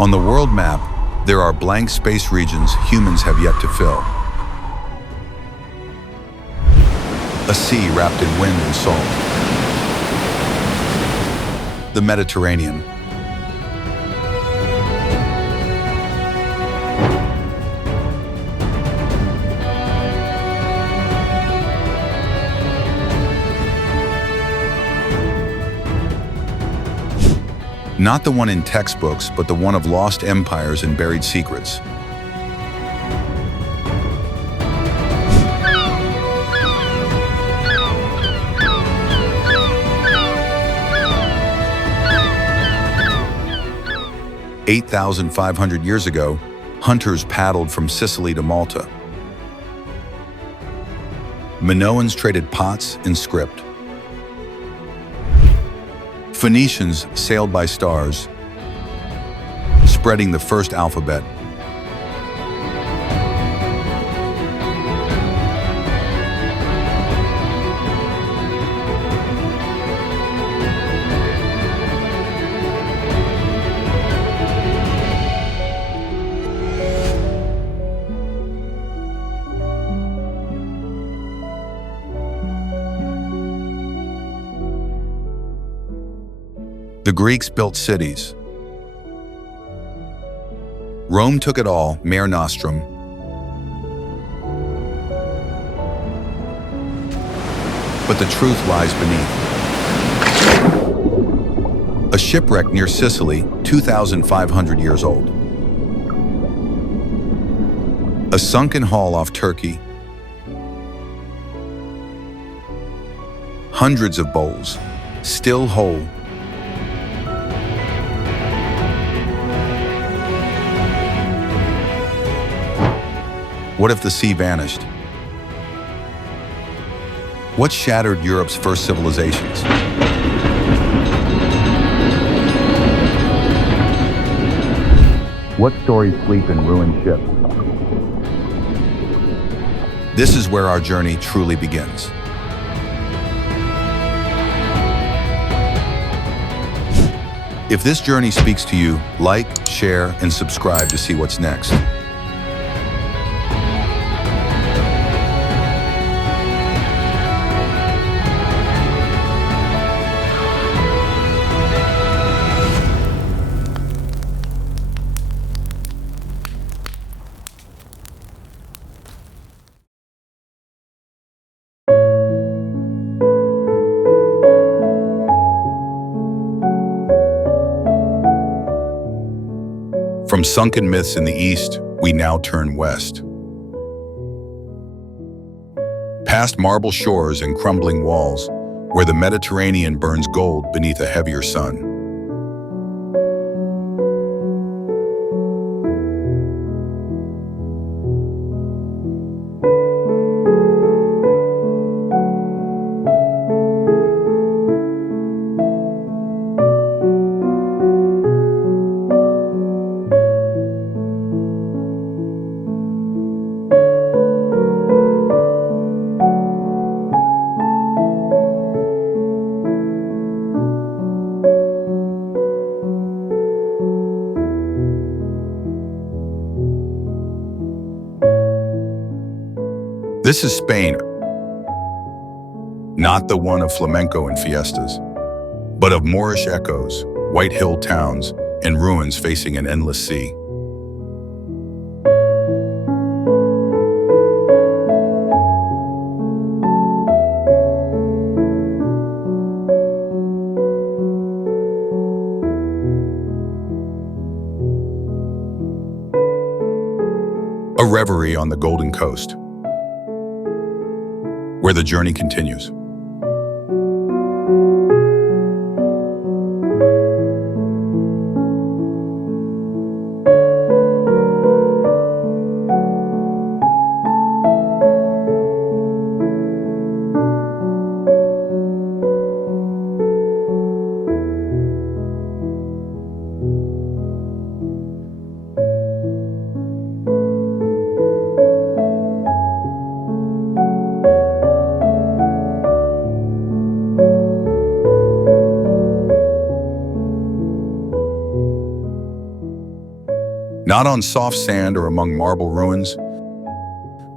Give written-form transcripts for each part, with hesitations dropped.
On the world map, there are blank space regions humans have yet to fill. A sea wrapped in wind and salt. The Mediterranean. Not the one in textbooks, but the one of lost empires and buried secrets. "8,500 years ago, hunters paddled from Sicily to Malta. Minoans traded pots and script. Phoenicians sailed by stars, spreading the first alphabet. The Greeks built cities. Rome took it all, Mare Nostrum. But the truth lies beneath. A shipwreck near Sicily, 2,500 years old. A sunken hull off Turkey. Hundreds of bowls, still whole. What if the sea vanished? What shattered Europe's first civilizations? What stories sleep in ruined ships? This is where our journey truly begins. If this journey speaks to you, like, share, and subscribe to see what's next. From sunken myths in the east, we now turn west. Past marble shores and crumbling walls, where the Mediterranean burns gold beneath a heavier sun. This is Spain, not the one of flamenco and fiestas, but of Moorish echoes, white hill towns, and ruins facing an endless sea. A reverie on the Golden Coast, where the journey continues. Not on soft sand or among marble ruins,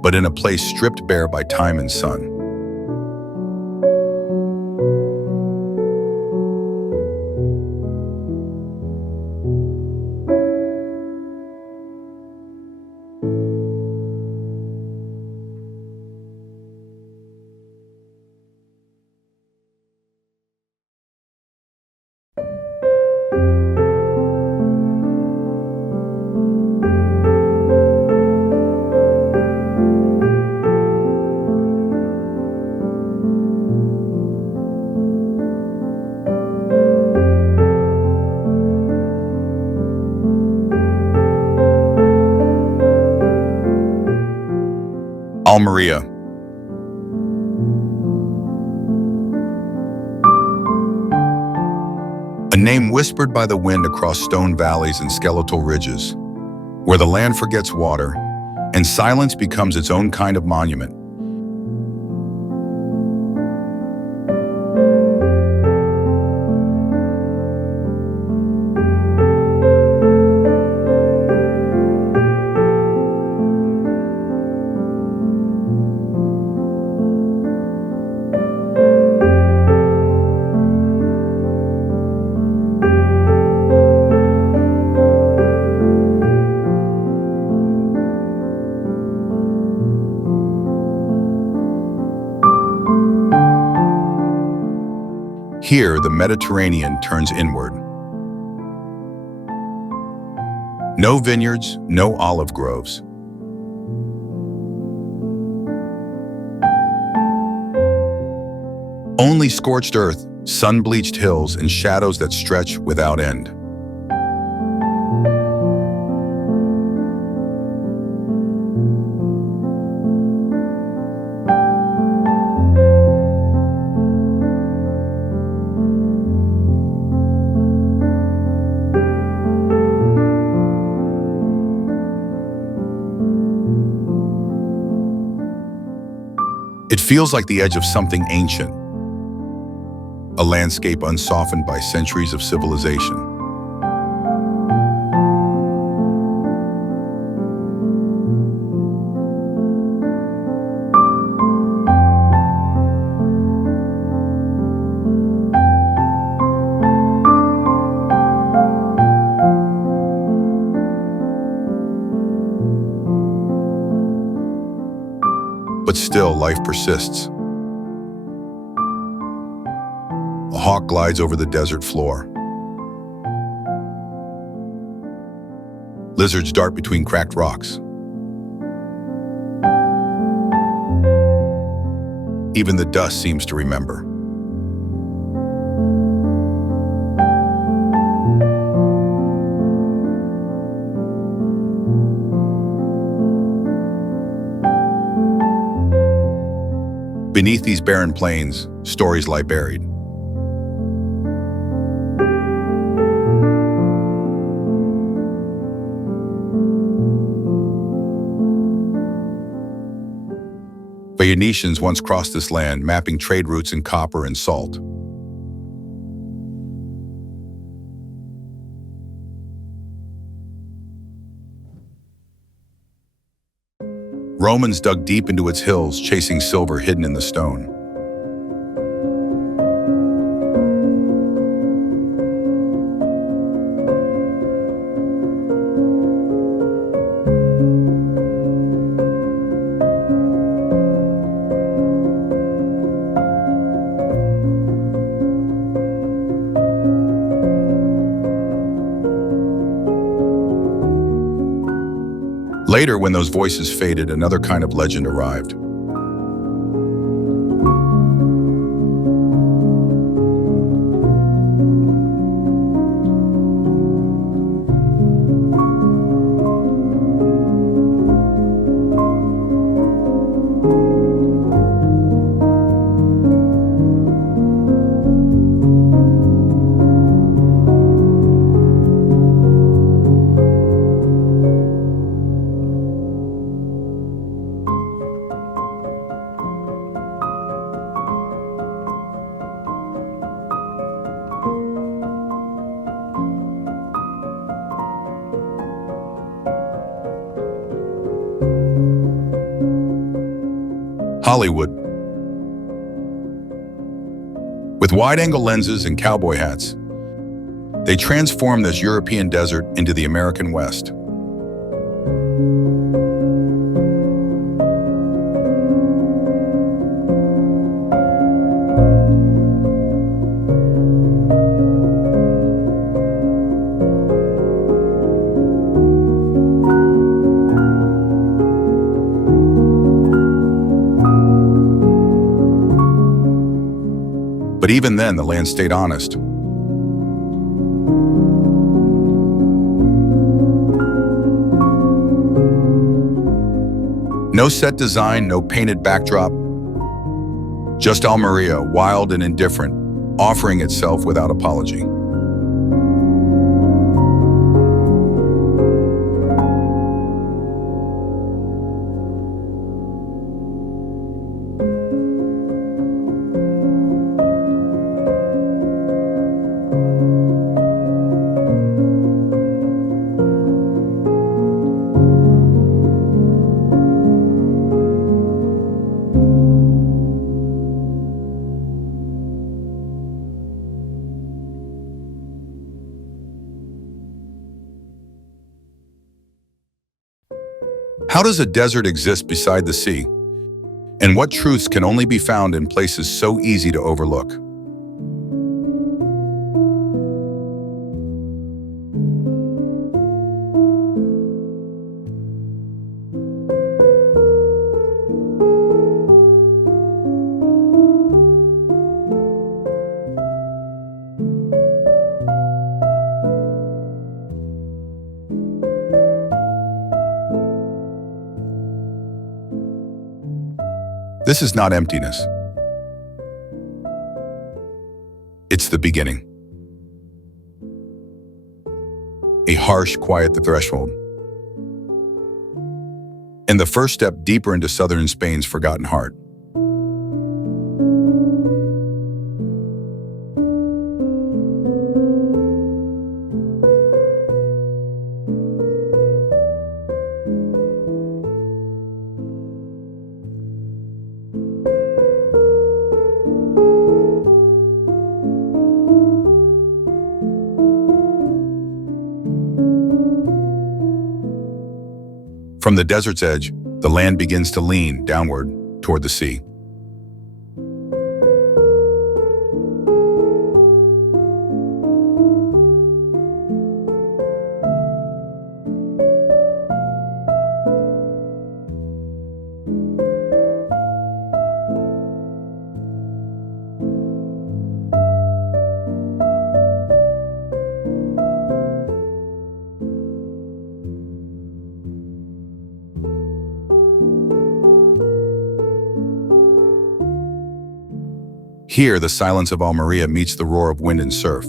but in a place stripped bare by time and sun. Almeria. A name whispered by the wind across stone valleys and skeletal ridges, where the land forgets water, and silence becomes its own kind of monument. Here, the Mediterranean turns inward. No vineyards, no olive groves. Only scorched earth, sun-bleached hills, and shadows that stretch without end. It feels like the edge of something ancient, a landscape unsoftened by centuries of civilization. But still, life persists. A hawk glides over the desert floor. Lizards dart between cracked rocks. Even the dust seems to remember. Beneath these barren plains, stories lie buried. Phoenicians once crossed this land, mapping trade routes in copper and salt. Romans dug deep into its hills, chasing silver hidden in the stone. Later, when those voices faded, another kind of legend arrived. Hollywood. With wide-angle lenses and cowboy hats, they transform this European desert into the American West. But even then, the land stayed honest. No set design, no painted backdrop. Just Almeria, wild and indifferent, offering itself without apology. How does a desert exist beside the sea? And what truths can only be found in places so easy to overlook? This is not emptiness. It's the beginning. A harsh, quiet threshold. And the first step deeper into southern Spain's forgotten heart. From the desert's edge, the land begins to lean downward toward the sea. Here, the silence of Almeria meets the roar of wind and surf.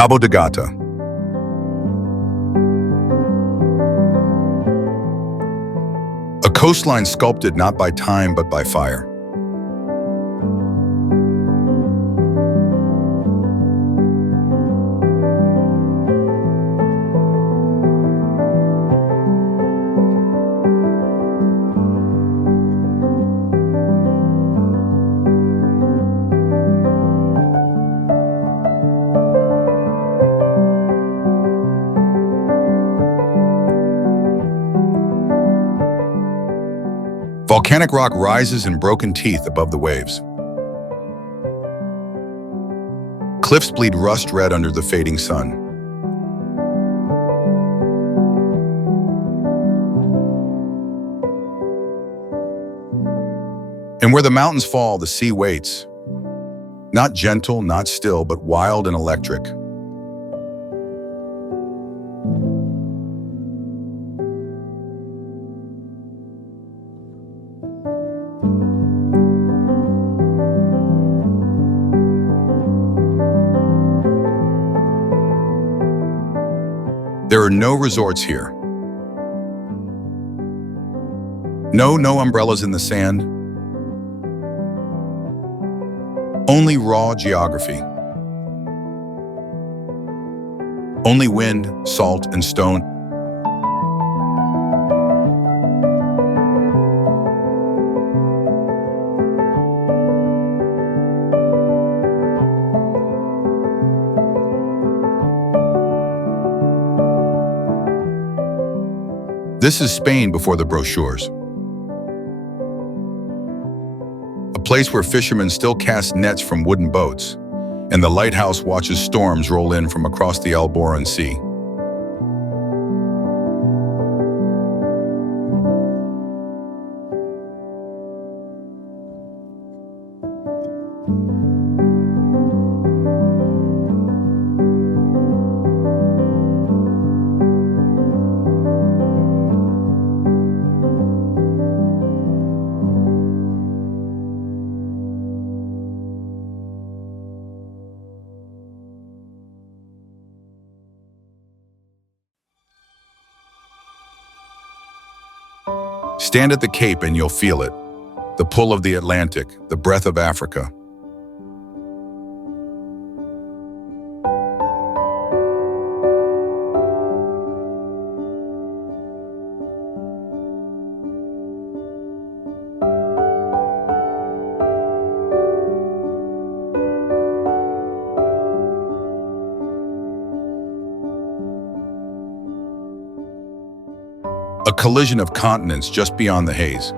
Cabo de Gata. A coastline sculpted not by time but by fire. Volcanic rock rises in broken teeth above the waves. Cliffs bleed rust red under the fading sun. And where the mountains fall, the sea waits. Not gentle, not still, but wild and electric. There are no resorts here. No umbrellas in the sand. Only raw geography. Only wind, salt, and stone. This is Spain before the brochures. A place where fishermen still cast nets from wooden boats, and the lighthouse watches storms roll in from across the Alboran Sea. Stand at the Cape and you'll feel it. The pull of the Atlantic, the breath of Africa. A collision of continents just beyond the haze.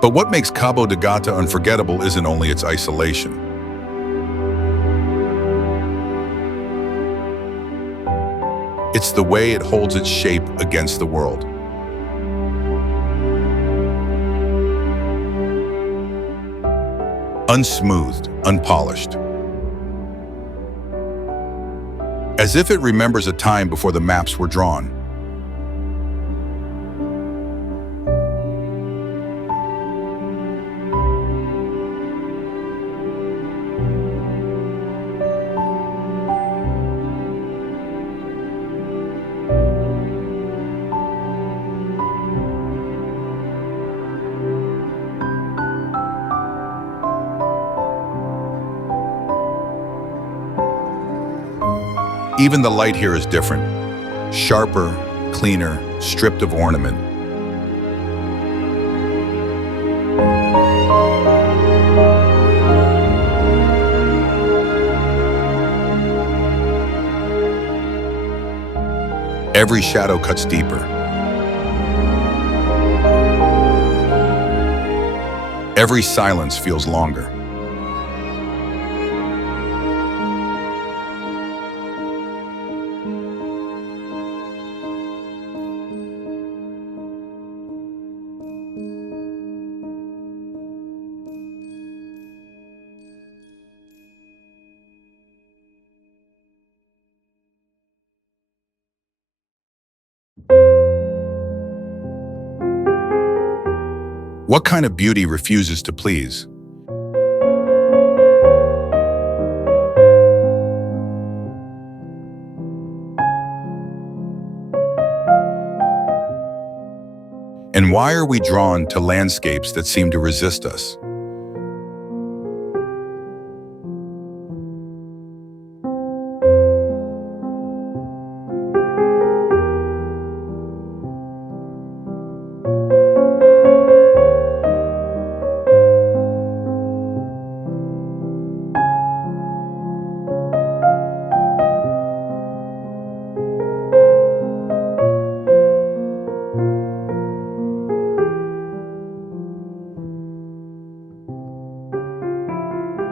But what makes Cabo de Gata unforgettable isn't only its isolation. It's the way it holds its shape against the world. Unsmoothed, unpolished. As if it remembers a time before the maps were drawn. Even the light here is different. Sharper, cleaner, stripped of ornament. Every shadow cuts deeper. Every silence feels longer. What kind of beauty refuses to please? And why are we drawn to landscapes that seem to resist us?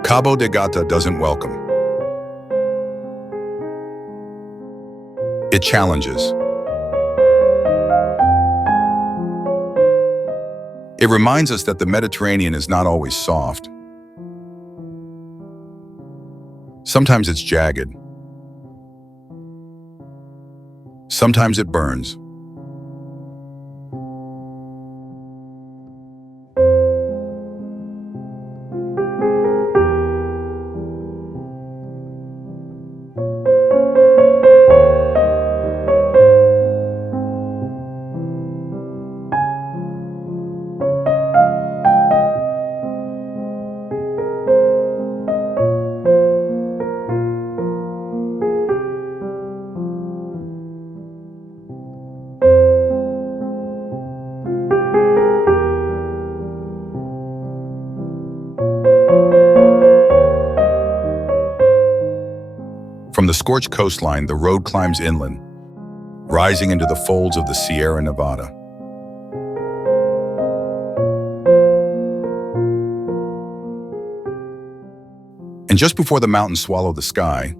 Cabo de Gata doesn't welcome. It challenges. It reminds us that the Mediterranean is not always soft. Sometimes it's jagged. Sometimes it burns. From the scorched coastline, the road climbs inland, rising into the folds of the Sierra Nevada. And just before the mountains swallow the sky,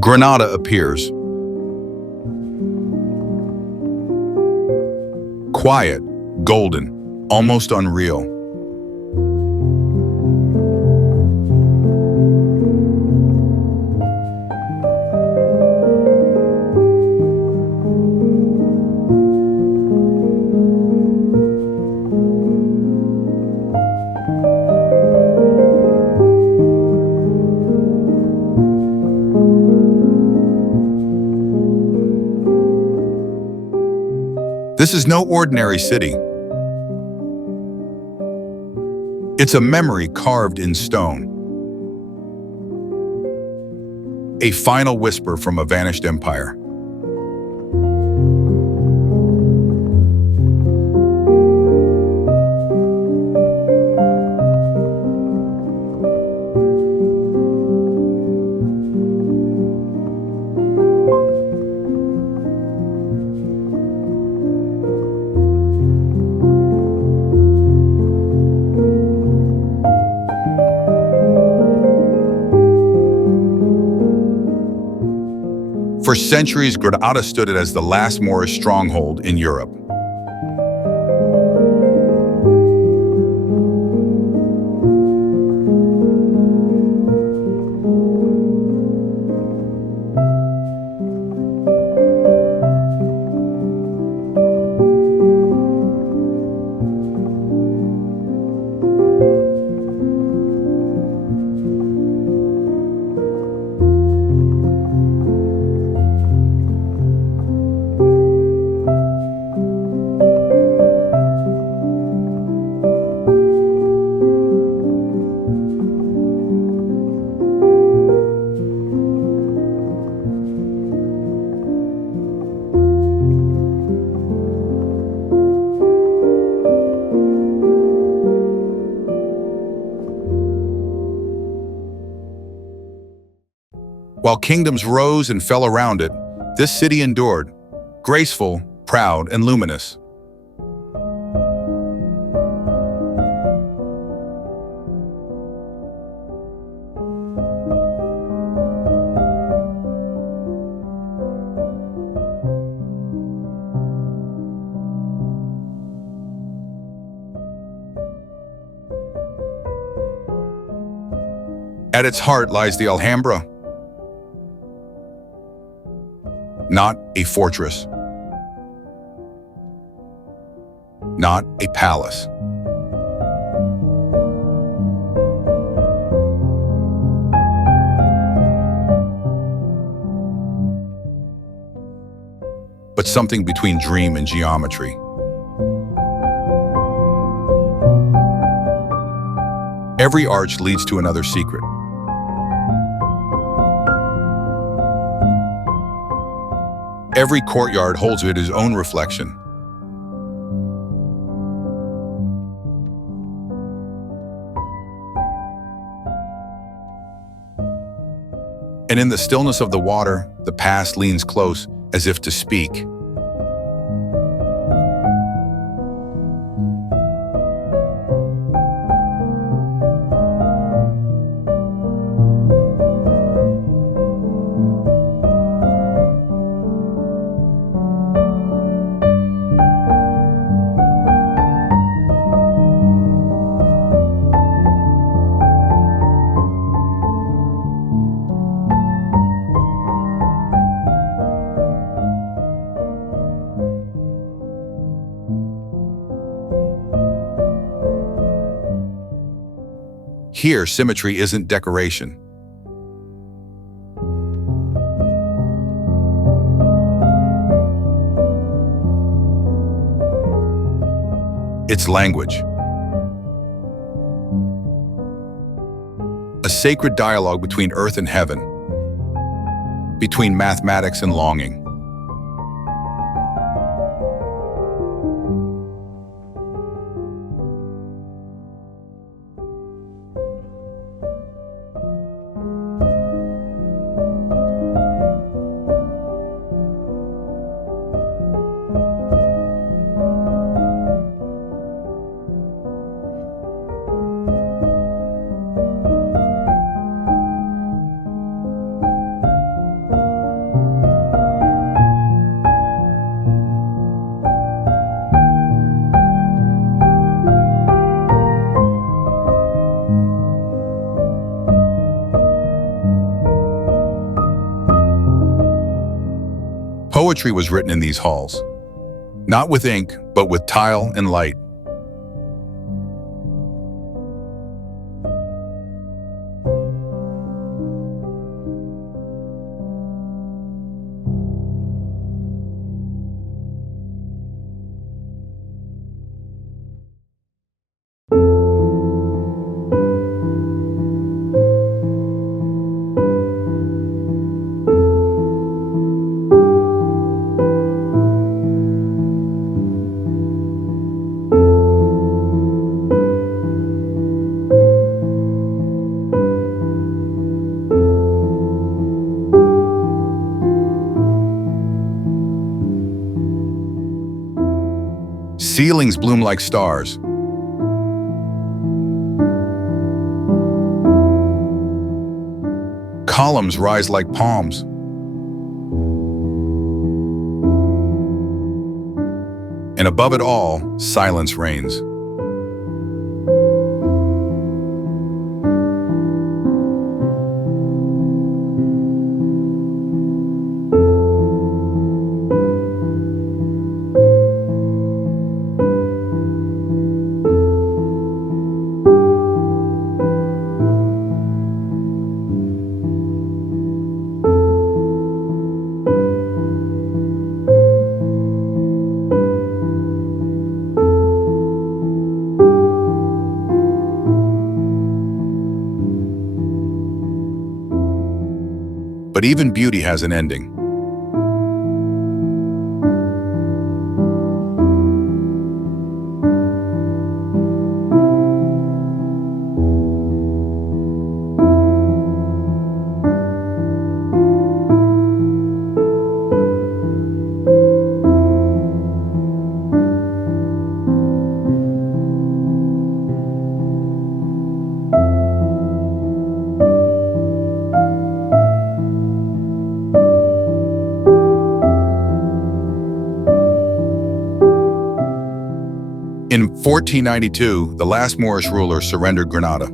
Granada appears. Quiet, golden, almost unreal. This is no ordinary city. It's a memory carved in stone. A final whisper from a vanished empire. For centuries, Granada stood as the last Moorish stronghold in Europe. While kingdoms rose and fell around it, this city endured, graceful, proud, and luminous. At its heart lies the Alhambra. Not a fortress. Not a palace. But something between dream and geometry. Every arch leads to another secret. Every courtyard holds its own reflection. And in the stillness of the water, the past leans close as if to speak. Here, symmetry isn't decoration. It's language. A sacred dialogue between earth and heaven, between mathematics and longing. Poetry was written in these halls, not with ink, but with tile and light. Ceilings bloom like stars. Columns rise like palms. And above it all, silence reigns. But even beauty has an ending. In 1492, the last Moorish ruler surrendered Granada.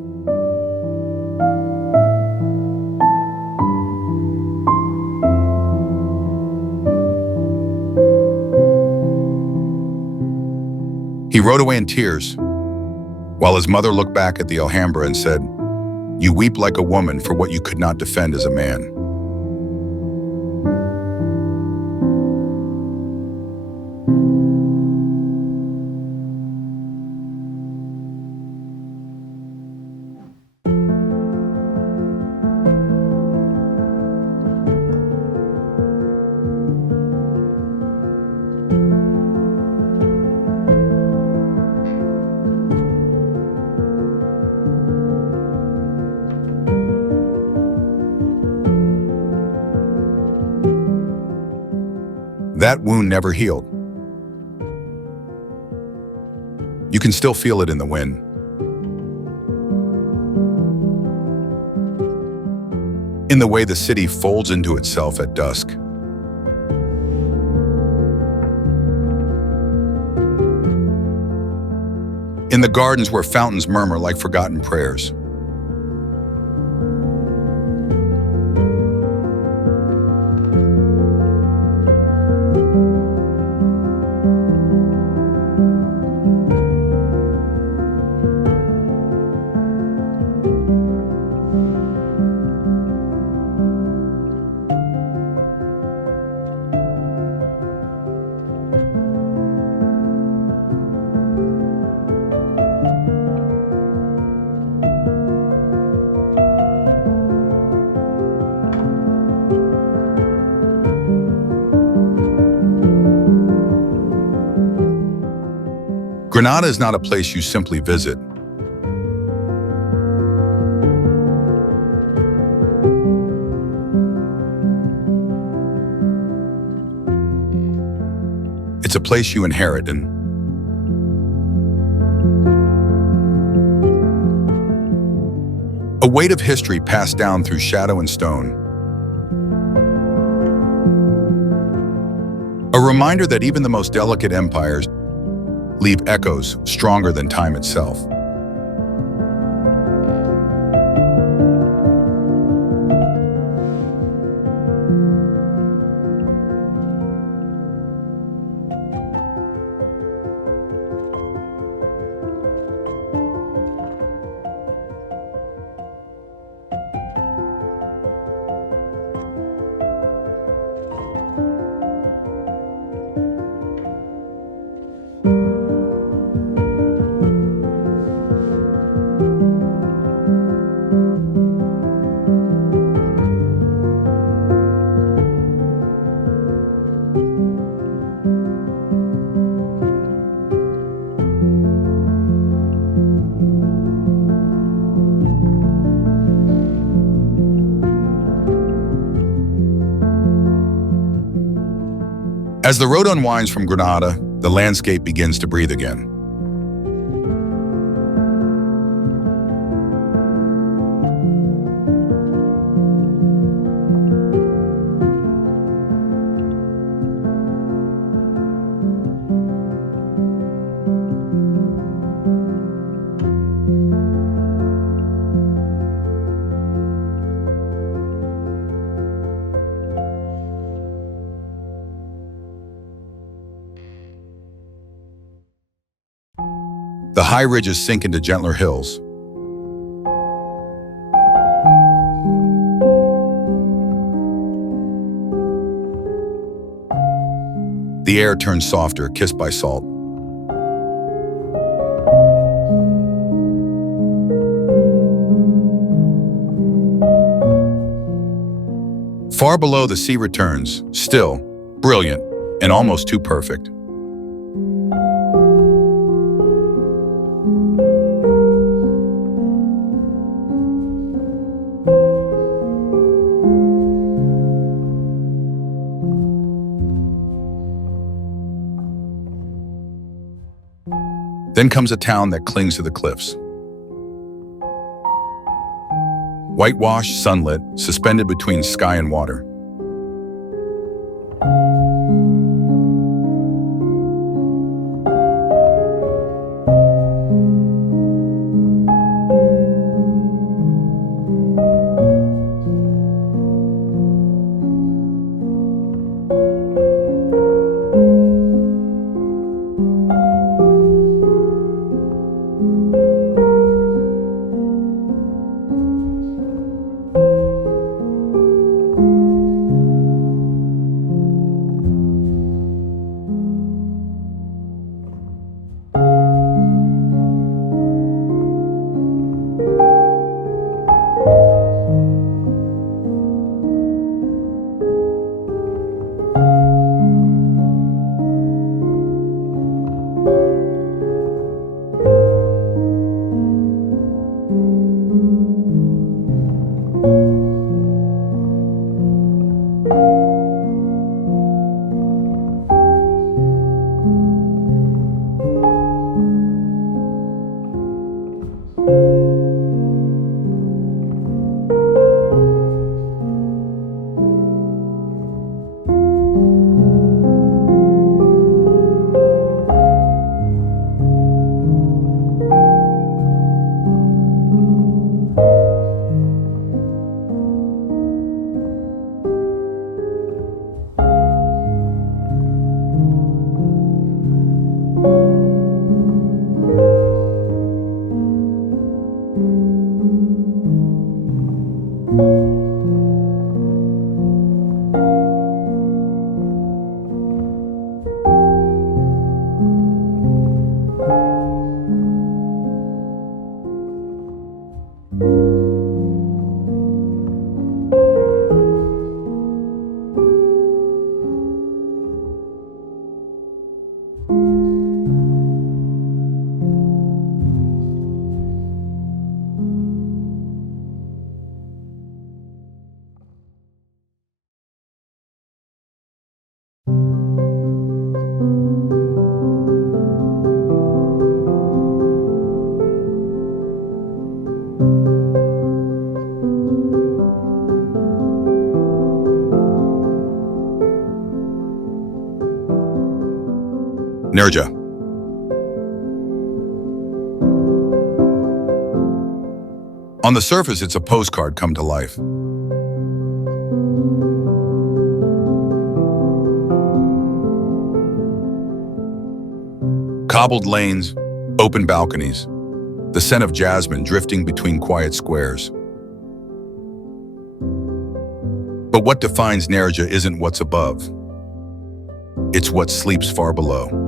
He rode away in tears, while his mother looked back at the Alhambra and said, "You weep like a woman for what you could not defend as a man." That wound never healed. You can still feel it in the wind. In the way the city folds into itself at dusk. In the gardens where fountains murmur like forgotten prayers. Granada is not a place you simply visit. It's a place you inherit and a weight of history passed down through shadow and stone. A reminder that even the most delicate empires leave echoes stronger than time itself. As the road unwinds from Granada, the landscape begins to breathe again. The high ridges sink into gentler hills. The air turns softer, kissed by salt. Far below, the sea returns, still, brilliant, and almost too perfect. Then comes a town that clings to the cliffs. Whitewashed, sunlit, suspended between sky and water. Nerja. On the surface, it's a postcard come to life. Cobbled lanes, open balconies, the scent of jasmine drifting between quiet squares. But what defines Nerja isn't what's above. It's what sleeps far below.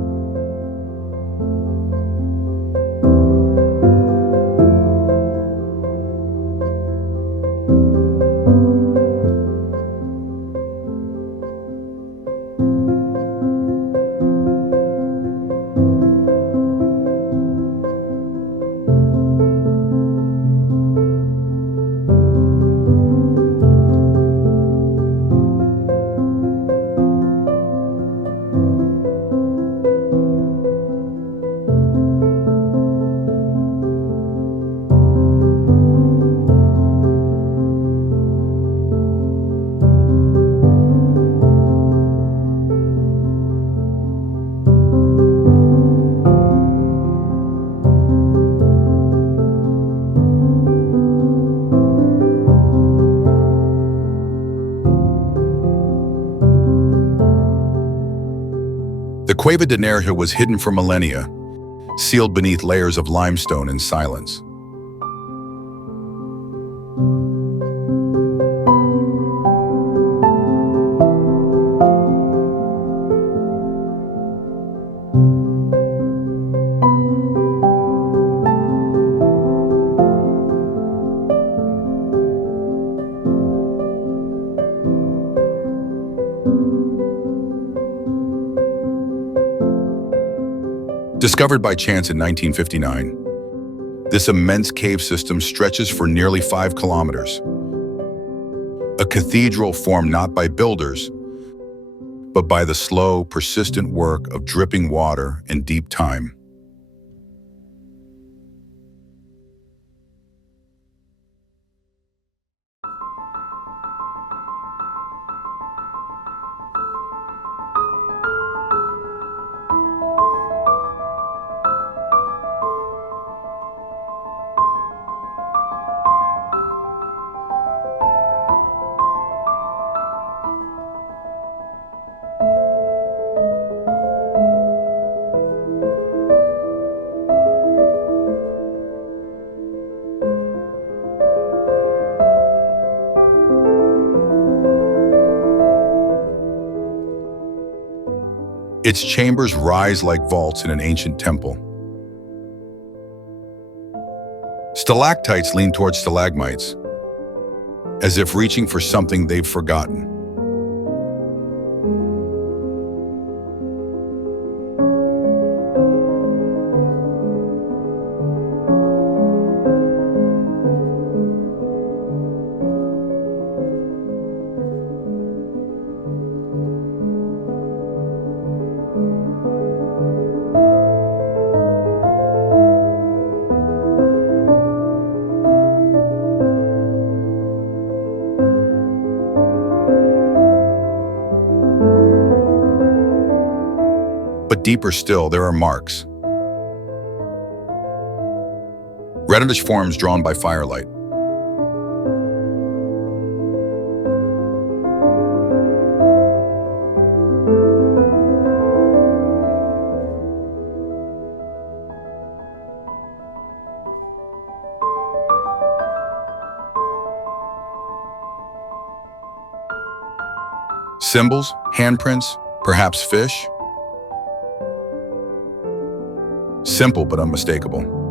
The Cueva de Nerja was hidden for millennia, sealed beneath layers of limestone and silence. Discovered by chance in 1959, this immense cave system stretches for nearly 5 kilometers. A cathedral formed not by builders, but by the slow, persistent work of dripping water and deep time. Its chambers rise like vaults in an ancient temple. Stalactites lean towards stalagmites, as if reaching for something they've forgotten. But deeper still, there are marks. Reddish forms drawn by firelight. Symbols, handprints, perhaps fish. Simple but unmistakable.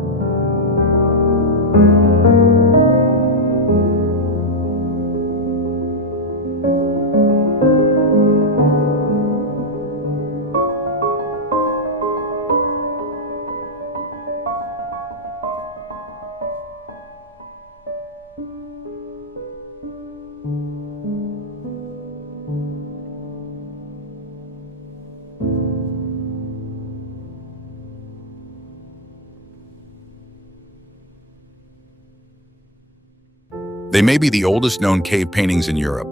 They may be the oldest known cave paintings in Europe.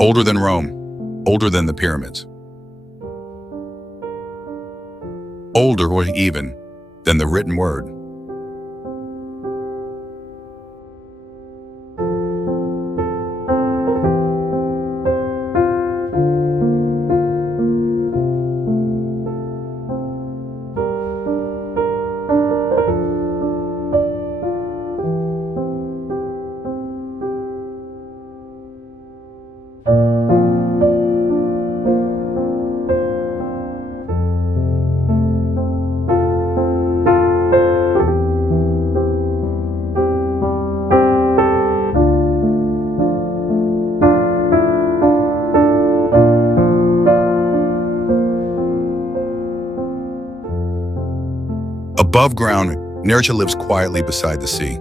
Older than Rome, older than the pyramids. older or even than the written word. Above ground, Nerja lives quietly beside the sea.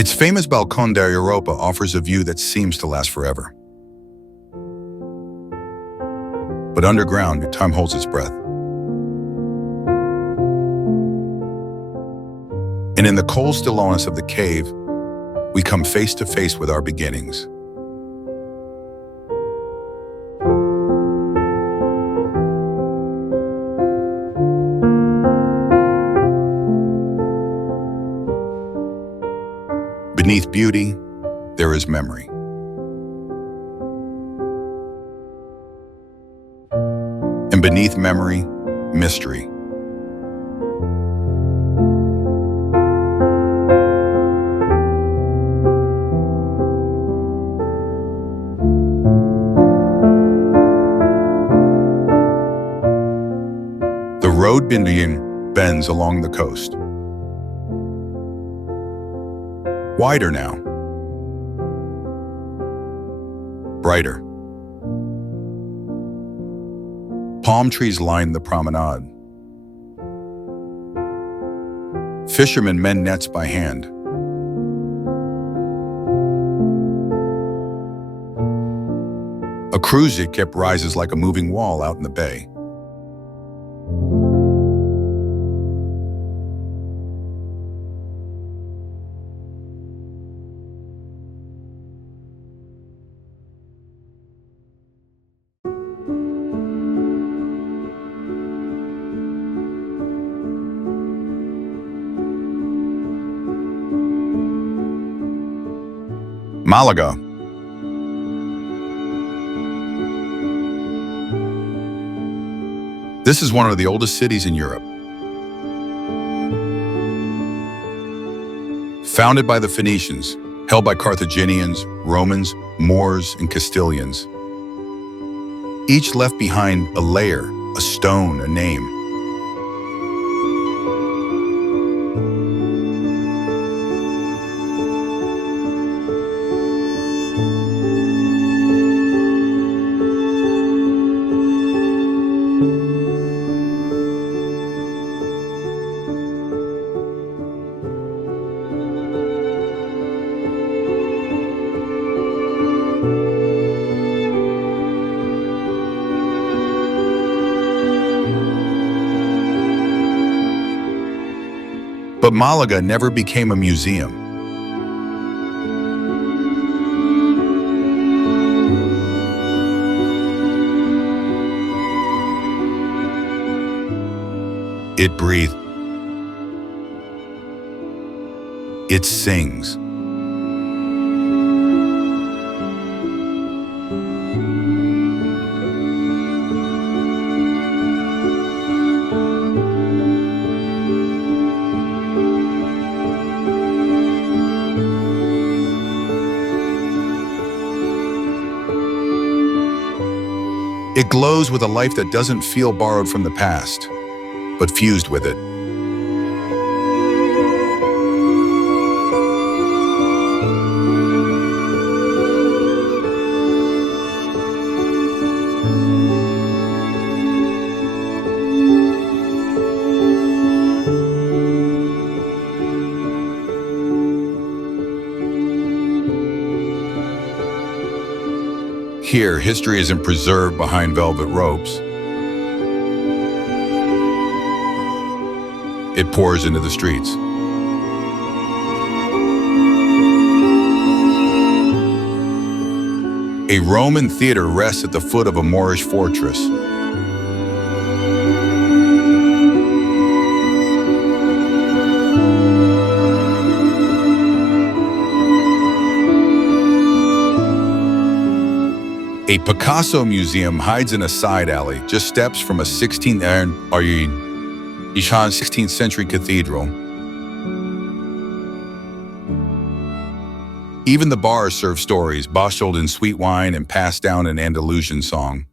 Its famous Balcón de Europa offers a view that seems to last forever. But underground, time holds its breath. And in the cold stillness of the cave, we come face to face with our beginnings. Beneath beauty, there is memory. And beneath memory, mystery. The road bends along the coast. Wider now. Brighter. Palm trees line the promenade. Fishermen mend nets by hand. A cruise ship rises like a moving wall out in the bay. Malaga. This is one of the oldest cities in Europe. Founded by the Phoenicians, held by Carthaginians, Romans, Moors, and Castilians. Each left behind a layer, a stone, a name. But Malaga never became a museum. It breathed. It sings. It glows with a life that doesn't feel borrowed from the past, but fused with it. Here, history isn't preserved behind velvet ropes. It pours into the streets. A Roman theater rests at the foot of a Moorish fortress. A Picasso museum hides in a side alley, just steps from a 16th century cathedral. Even the bars serve stories, bottled in sweet wine and passed down in Andalusian song.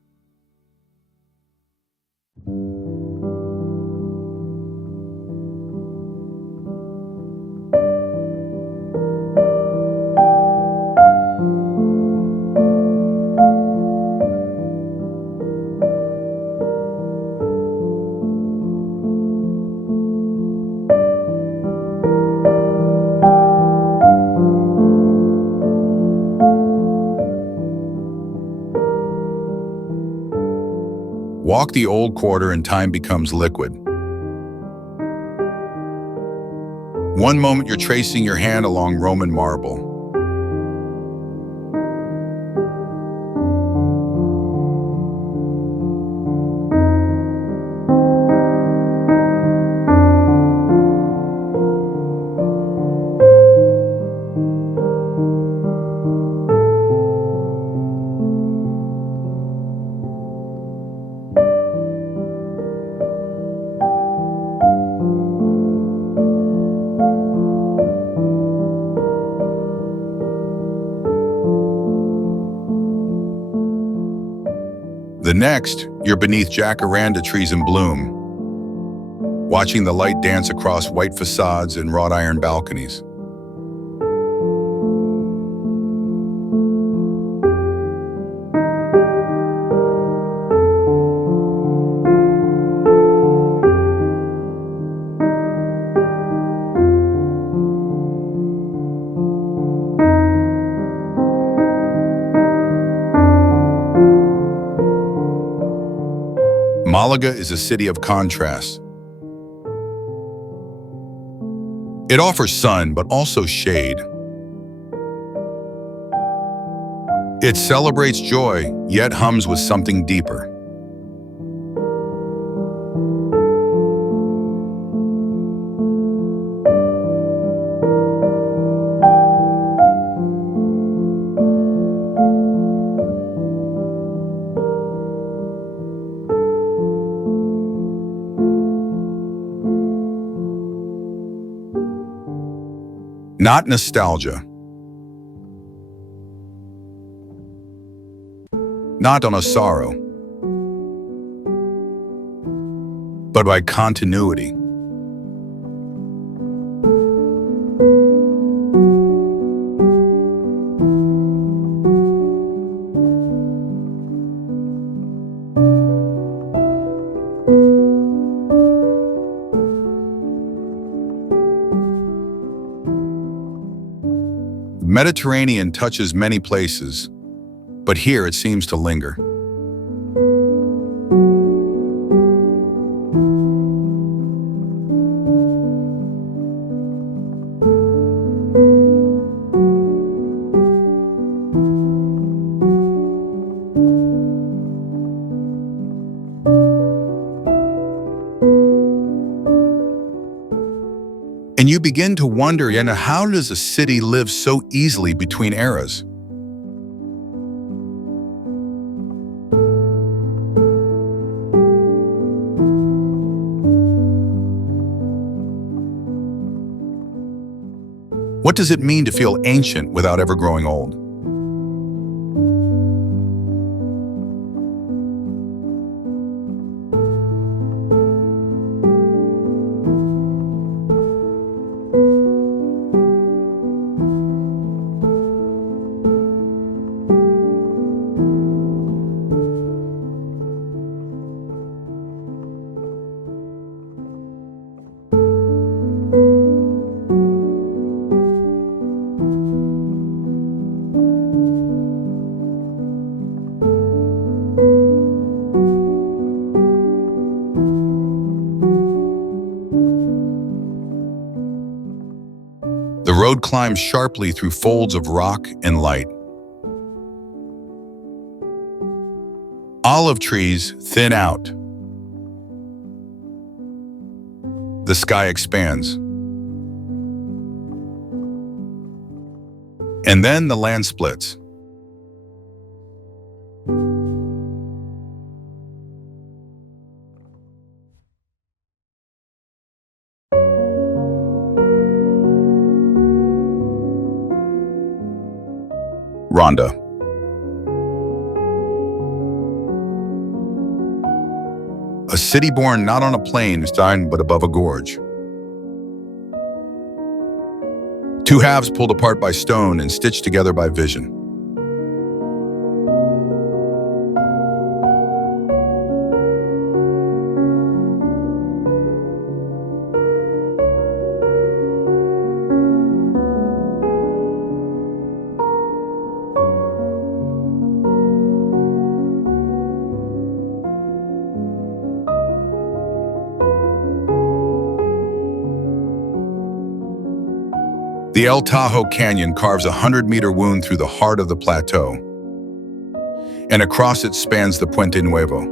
Walk the old quarter and time becomes liquid. One moment you're tracing your hand along Roman marble. The next, you're beneath jacaranda trees in bloom, watching the light dance across white facades and wrought iron balconies. Malaga is a city of contrasts. It offers sun, but also shade. It celebrates joy, yet hums with something deeper. Not nostalgia. Not on a sorrow, but by continuity. The Mediterranean touches many places, but here it seems to linger. And you begin to wonder, how does a city live so easily between eras? What does it mean to feel ancient without ever growing old? The road climbs sharply through folds of rock and light. Olive trees thin out. The sky expands. And then the land splits. Rhonda. A city born not on a plain, but above a gorge. Two halves pulled apart by stone and stitched together by vision. The El Tahoe Canyon carves a 100-meter wound through the heart of the plateau, and across it spans the Puente Nuevo,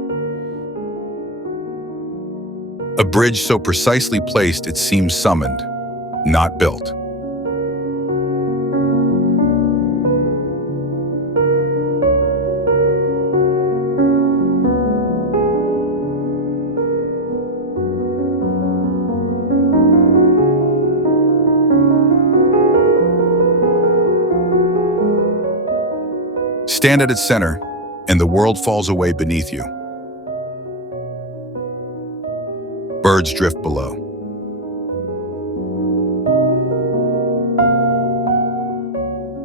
a bridge so precisely placed it seems summoned, not built. Stand at its center, and the world falls away beneath you. Birds drift below.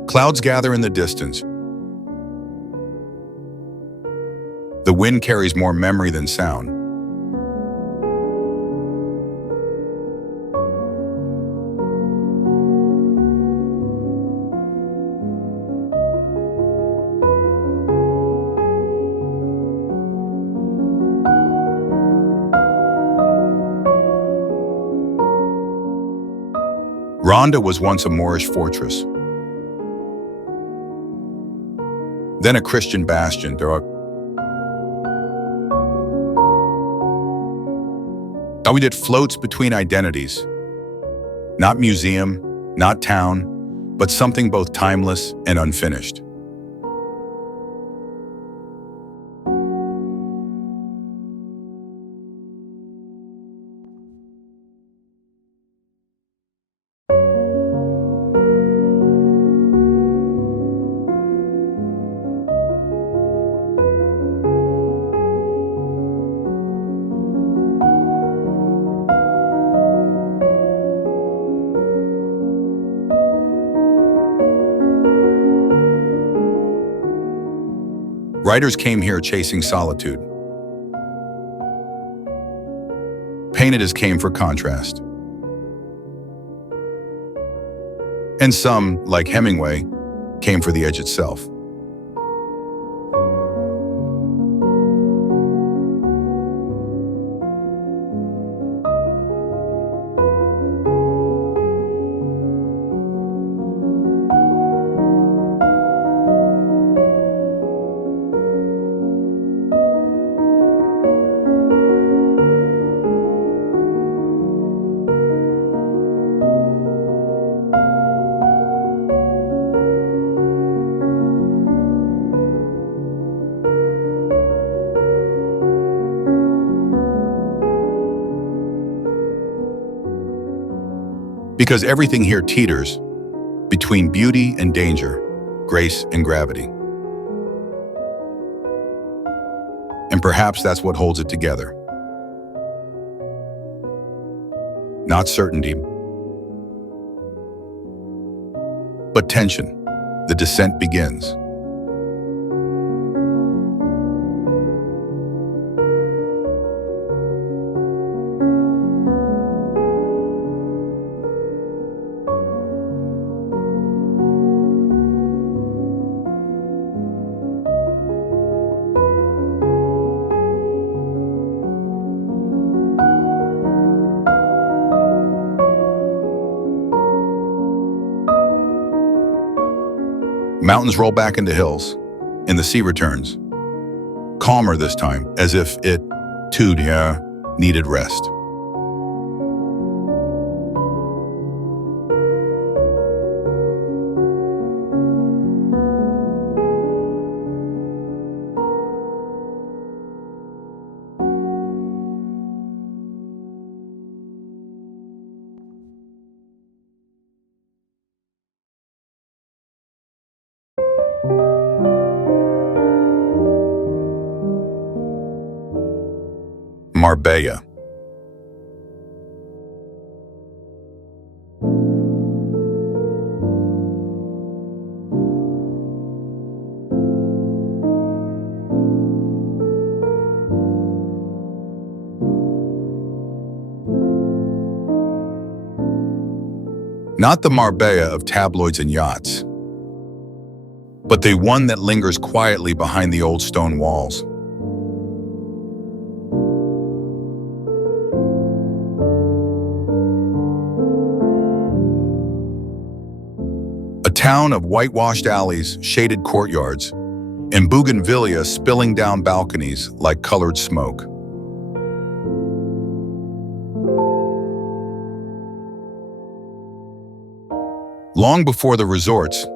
Clouds gather in the distance. The wind carries more memory than sound. Rhonda was once a Moorish fortress, then a Christian bastion. Now it floats between identities, not museum, not town, but something both timeless and unfinished. Writers came here chasing solitude. Painters came for contrast. And some, like Hemingway, came for the edge itself. Because everything here teeters between beauty and danger, grace and gravity. And perhaps that's what holds it together. Not certainty, but tension. The descent begins. Mountains roll back into hills, and the sea returns, calmer this time, as if it, too, needed rest. Marbella. Not the Marbella of tabloids and yachts, but the one that lingers quietly behind the old stone walls. A town of whitewashed alleys, shaded courtyards, and bougainvillea spilling down balconies like colored smoke. Long before the resorts,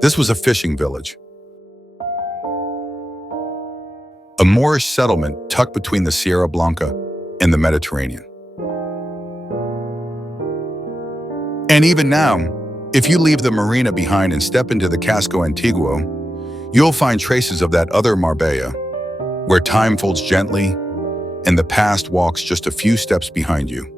this was a fishing village. A Moorish settlement tucked between the Sierra Blanca and the Mediterranean. And even now, if you leave the marina behind and step into the Casco Antiguo, you'll find traces of that other Marbella, where time folds gently and the past walks just a few steps behind you.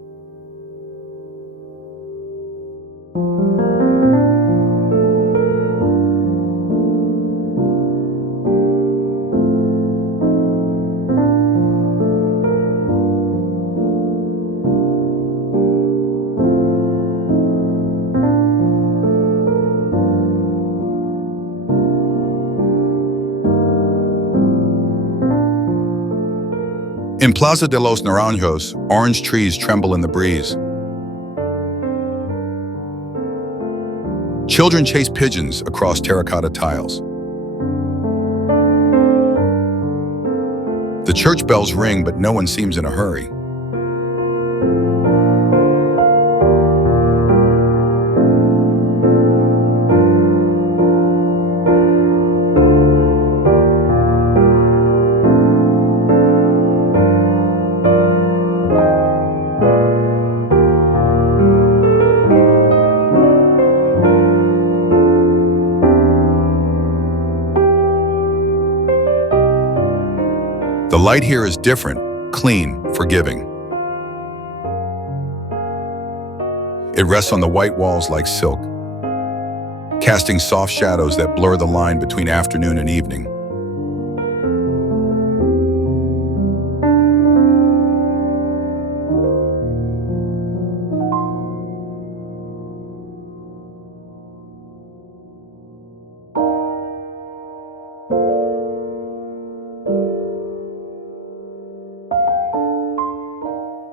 In Plaza de los Naranjos, orange trees tremble in the breeze. Children chase pigeons across terracotta tiles. The church bells ring, but no one seems in a hurry. The light here is different, clean, forgiving. It rests on the white walls like silk, casting soft shadows that blur the line between afternoon and evening.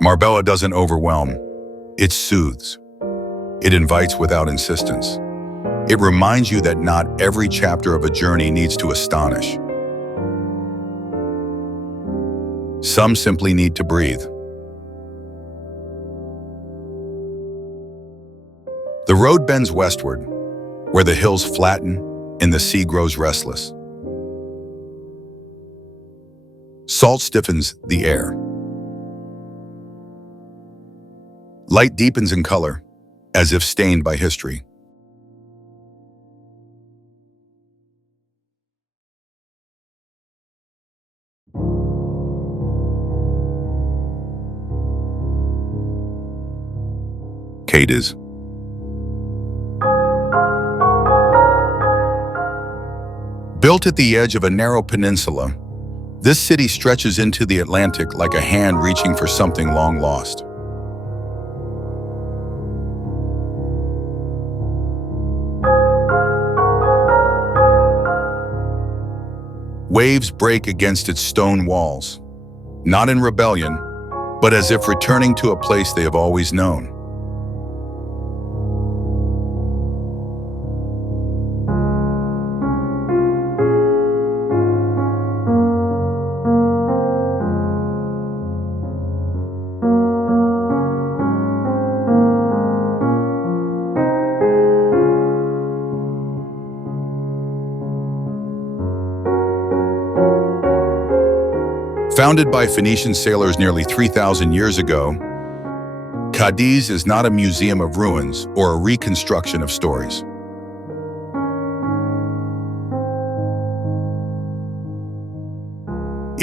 Marbella doesn't overwhelm, it soothes. It invites without insistence. It reminds you that not every chapter of a journey needs to astonish. Some simply need to breathe. The road bends westward, where the hills flatten and the sea grows restless. Salt stiffens the air. Light deepens in color, as if stained by history. Cadiz. Built at the edge of a narrow peninsula, this city stretches into the Atlantic like a hand reaching for something long lost. Waves break against its stone walls, not in rebellion, but as if returning to a place they have always known. Founded by Phoenician sailors nearly 3,000 years ago, Cadiz is not a museum of ruins or a reconstruction of stories.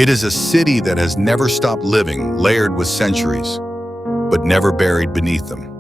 It is a city that has never stopped living, layered with centuries, but never buried beneath them.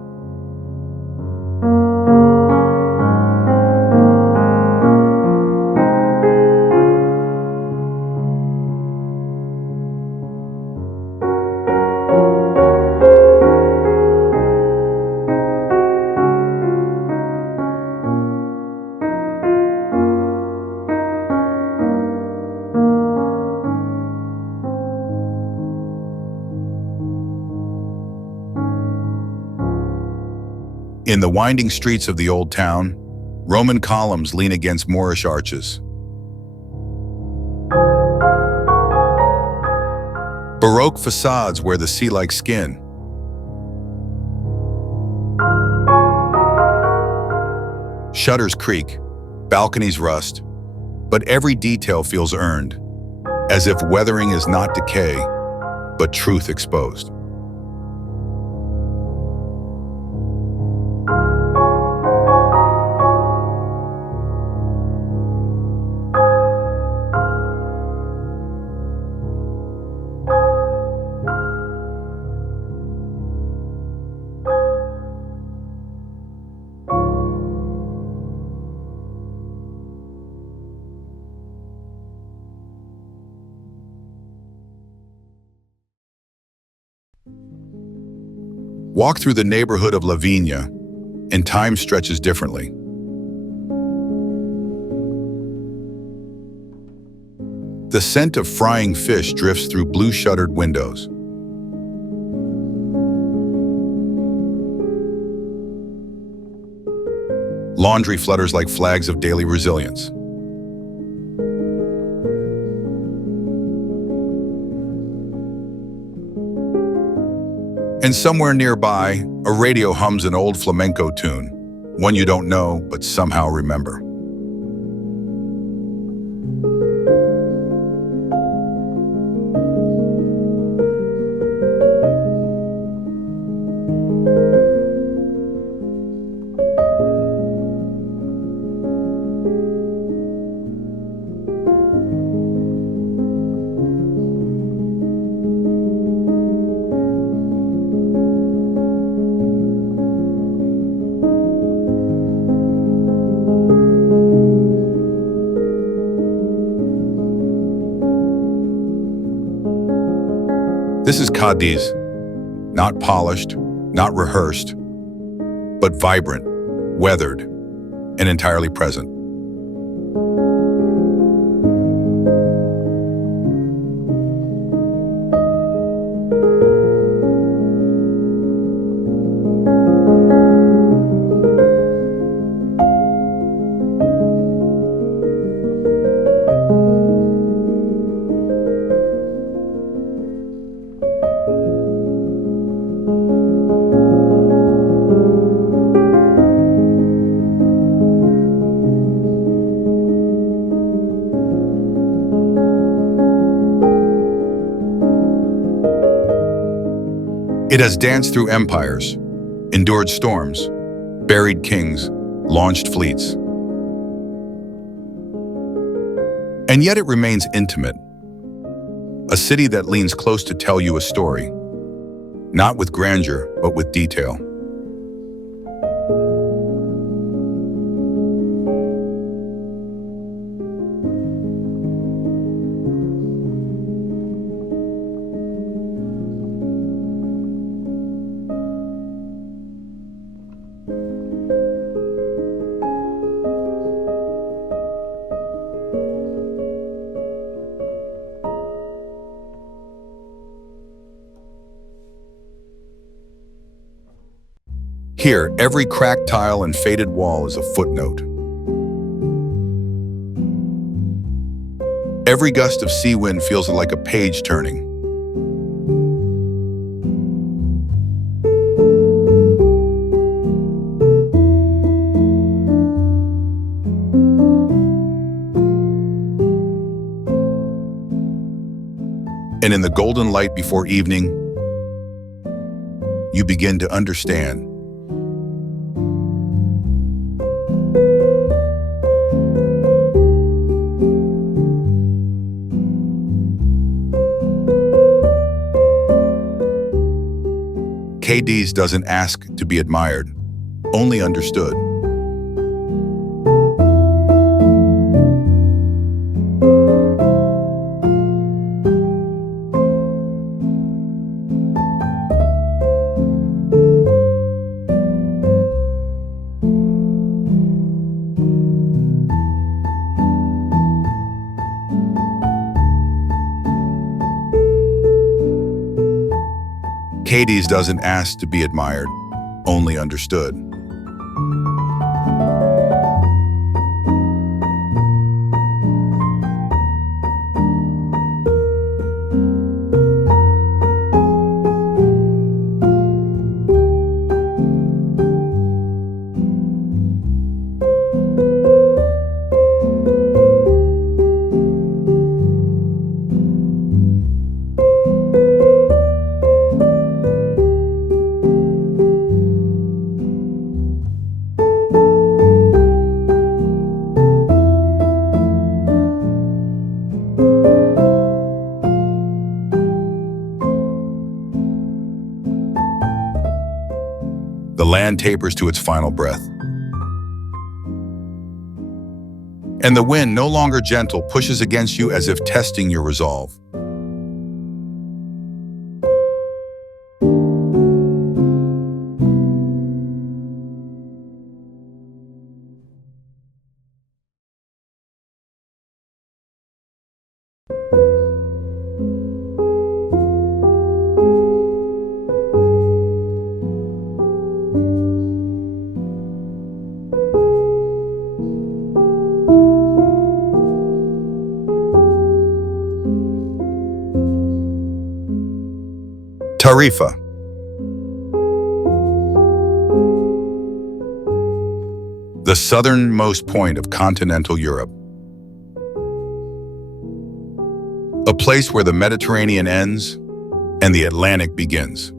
In the winding streets of the old town, Roman columns lean against Moorish arches. Baroque facades wear the sea-like skin. Shutters creak, balconies rust, but every detail feels earned, as if weathering is not decay, but truth exposed. Walk through the neighborhood of La Vigna, and time stretches differently. The scent of frying fish drifts through blue-shuttered windows. Laundry flutters like flags of daily resilience. And somewhere nearby, a radio hums an old flamenco tune, one you don't know but somehow remember. This is Cadiz, not polished, not rehearsed, but vibrant, weathered, and entirely present. It has danced through empires, endured storms, buried kings, launched fleets. And yet it remains intimate, a city that leans close to tell you a story, not with grandeur, but with detail. Here, every cracked tile and faded wall is a footnote. Every gust of sea wind feels like a page turning. And in the golden light before evening, you begin to understand. KDs doesn't ask to be admired, only understood. KDs doesn't ask to be admired, only understood. The land tapers to its final breath. And the wind, no longer gentle, pushes against you as if testing your resolve. Tarifa. The southernmost point of continental Europe. A place where the Mediterranean ends and the Atlantic begins.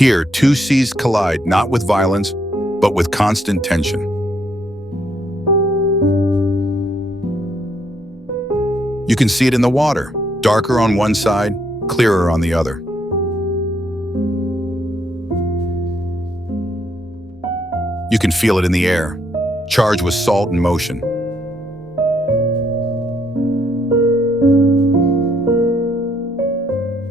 Here, two seas collide not with violence, but with constant tension. You can see it in the water, darker on one side, clearer on the other. You can feel it in the air, charged with salt and motion.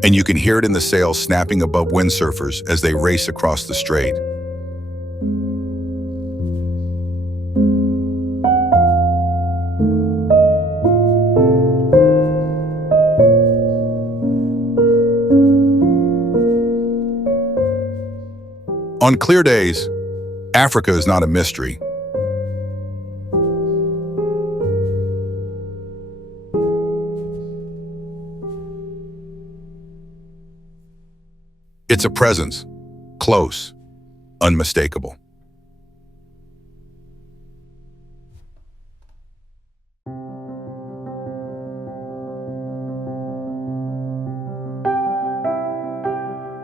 And you can hear it in the sails snapping above windsurfers as they race across the strait. On clear days, Africa is not a mystery. It's a presence, close, unmistakable.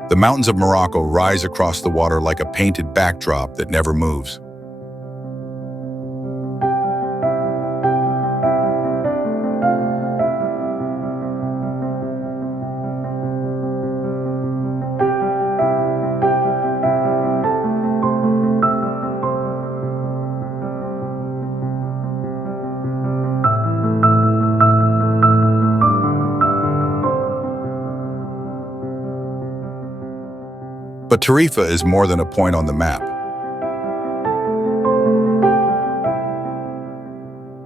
The mountains of Morocco rise across the water like a painted backdrop that never moves. But Tarifa is more than a point on the map.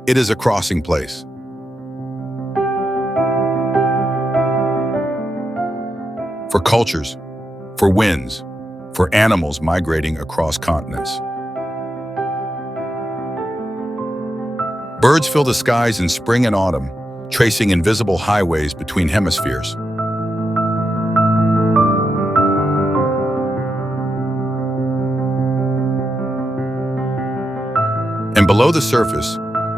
It is a crossing place. For cultures, for winds, for animals migrating across continents. Birds fill the skies in spring and autumn, tracing invisible highways between hemispheres. And below the surface,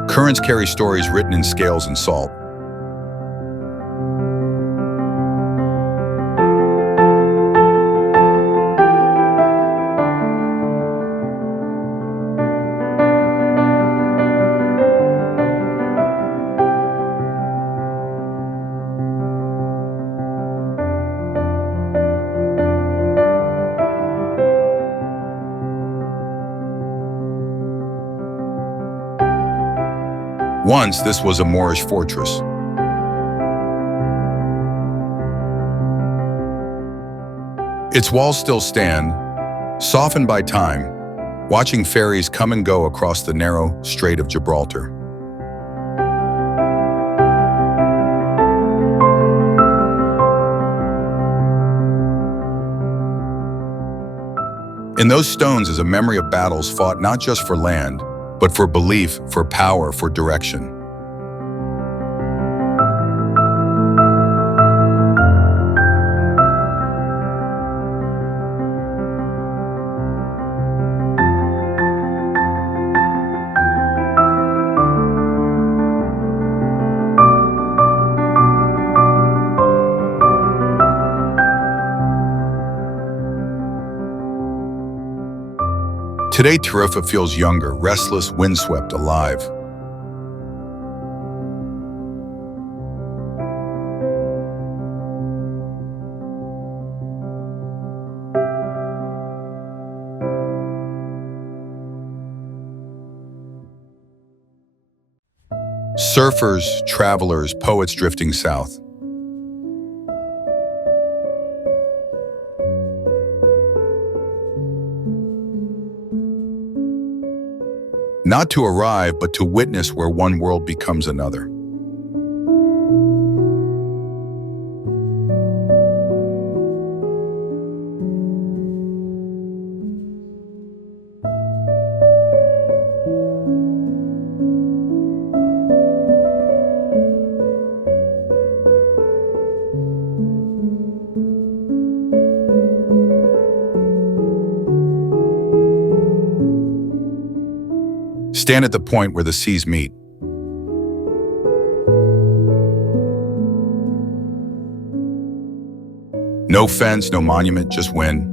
currents carry stories written in scales and salt. Once, this was a Moorish fortress. Its walls still stand, softened by time, watching ferries come and go across the narrow Strait of Gibraltar. In those stones is a memory of battles fought not just for land, but for belief, for power, for direction. Today, Tarifa feels younger, restless, windswept, alive. Surfers, travelers, poets drifting south. Not to arrive, but to witness where one world becomes another. Stand at the point where the seas meet. No fence, no monument, just wind.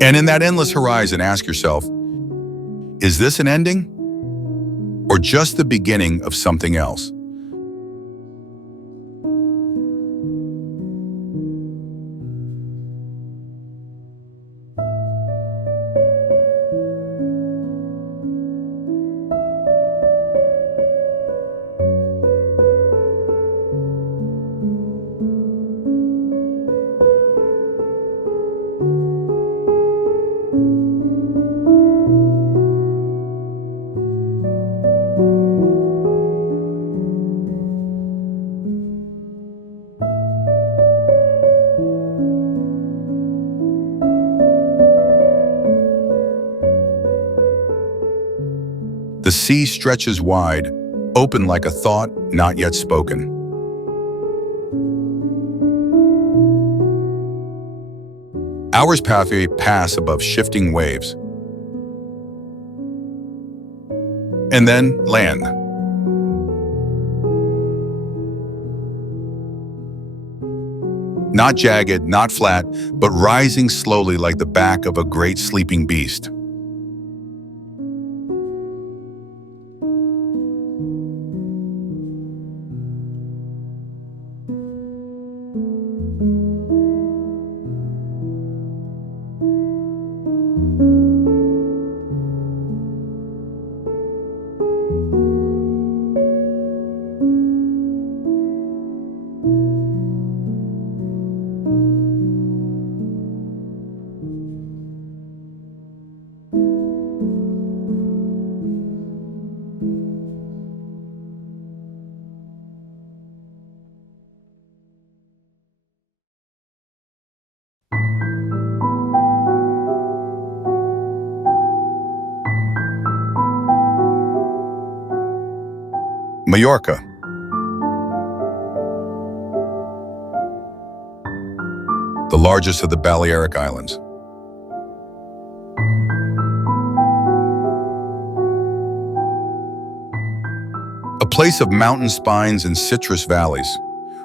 And in that endless horizon, ask yourself, is this an ending? Or just the beginning of something else? The sea stretches wide, open like a thought not yet spoken. Hours pass above shifting waves. And then land. Not jagged, not flat, but rising slowly like the back of a great sleeping beast. Majorca, the largest of the Balearic Islands. A place of mountain spines and citrus valleys,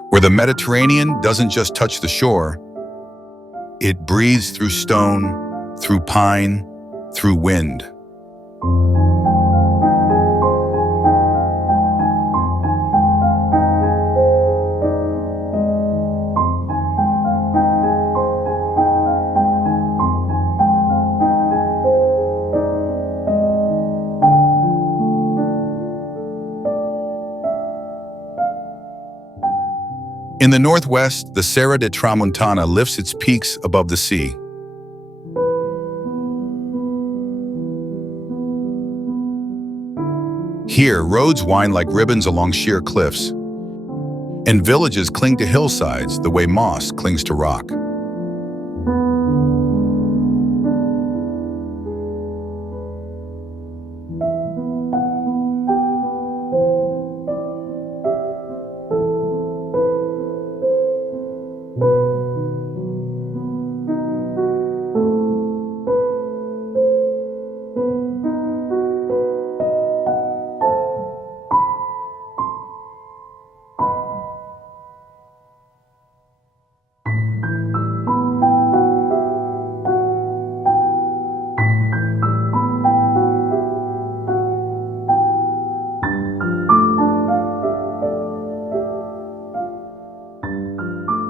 where the Mediterranean doesn't just touch the shore, it breathes through stone, through pine, through wind. In the northwest, the Serra de Tramuntana lifts its peaks above the sea. Here, roads wind like ribbons along sheer cliffs, and villages cling to hillsides the way moss clings to rock.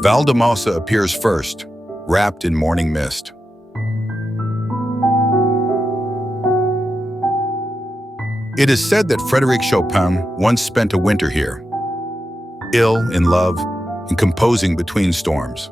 Valdemosa appears first, wrapped in morning mist. It is said that Frédéric Chopin once spent a winter here, ill, in love, and composing between storms.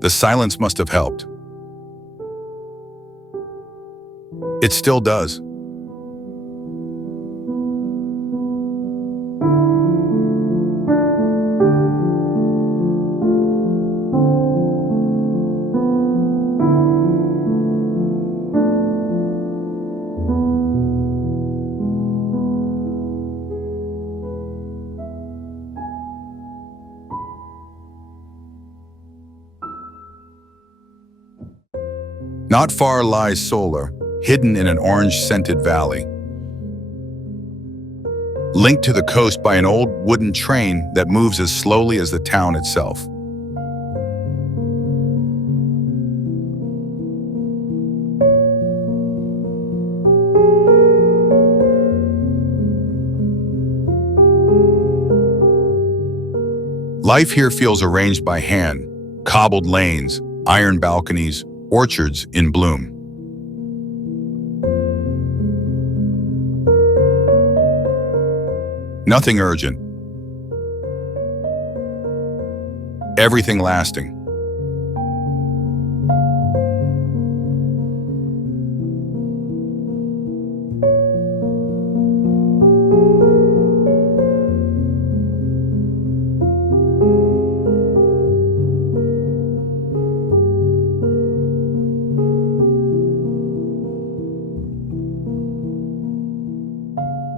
The silence must have helped. It still does. Not far lies Solar, hidden in an orange-scented valley, linked to the coast by an old wooden train that moves as slowly as the town itself. Life here feels arranged by hand, cobbled lanes, iron balconies, orchards in bloom. Nothing urgent. Everything lasting.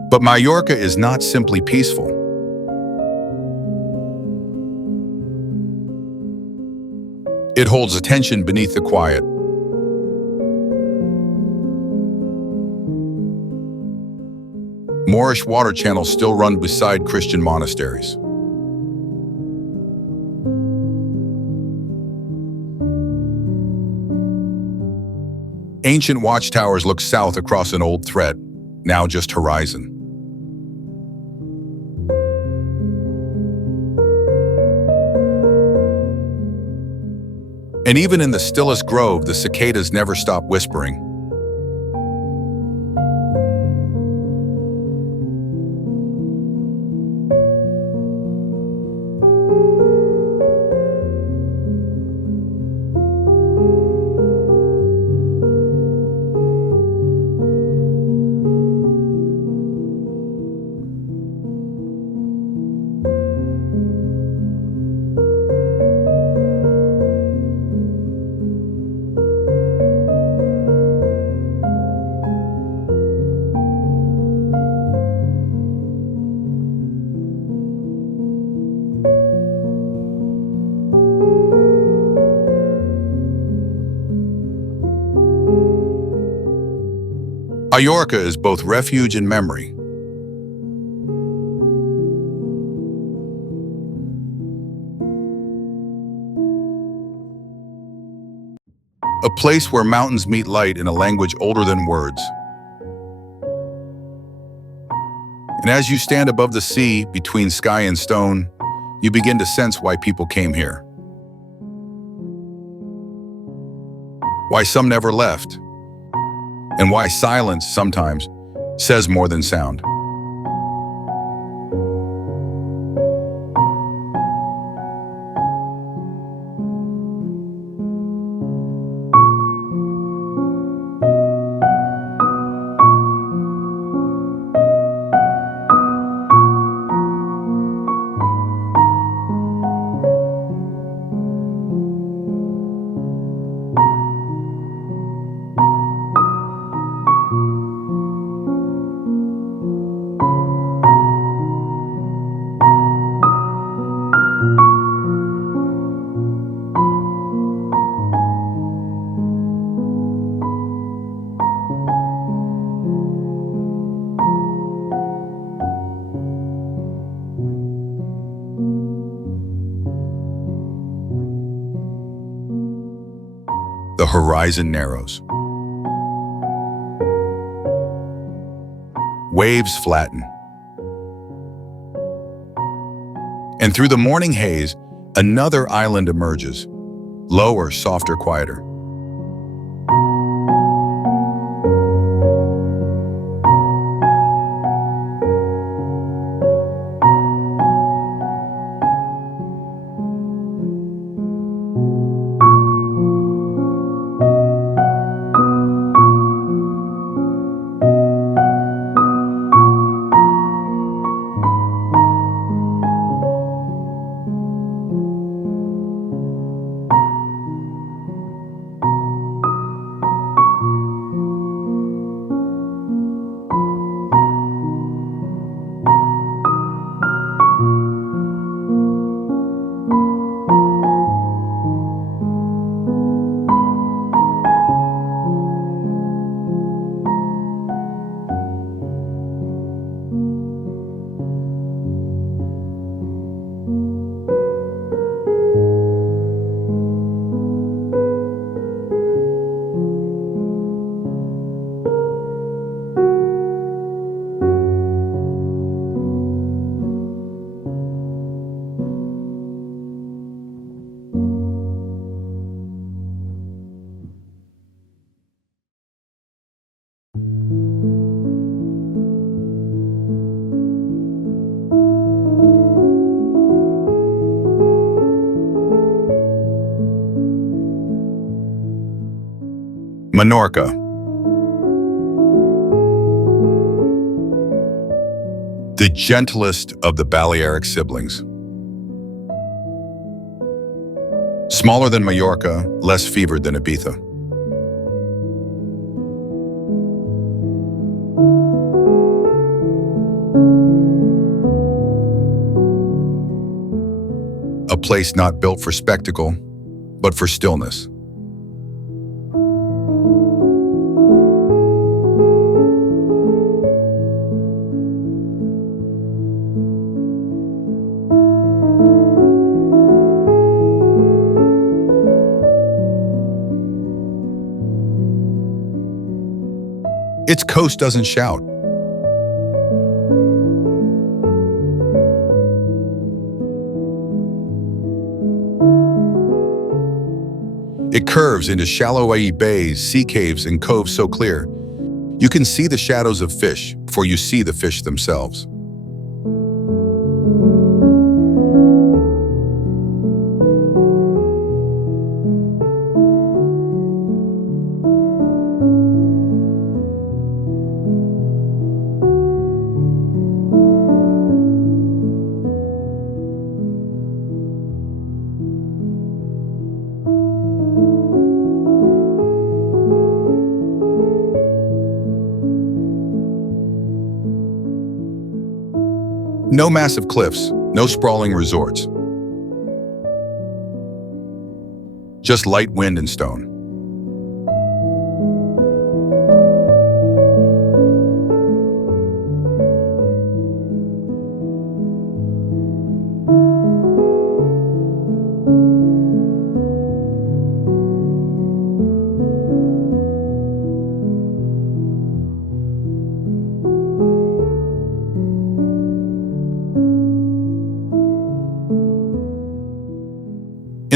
But Majorca is not simply peaceful. It holds attention beneath the quiet. Moorish water channels still run beside Christian monasteries. Ancient watchtowers look south across an old thread, now just horizon. And even in the stillest grove, the cicadas never stop whispering. Majorca is both refuge and memory. A place where mountains meet light in a language older than words. And as you stand above the sea, between sky and stone, you begin to sense why people came here. Why some never left. And why silence sometimes says more than sound. The horizon narrows. Waves flatten. And through the morning haze, another island emerges, lower, softer, quieter. Menorca. The gentlest of the Balearic siblings. Smaller than Majorca, less fevered than Ibiza. A place not built for spectacle, but for stillness. Its coast doesn't shout. It curves into shallow bays, sea caves, and coves so clear, you can see the shadows of fish before you see the fish themselves. No massive cliffs, no sprawling resorts. Just light wind and stone.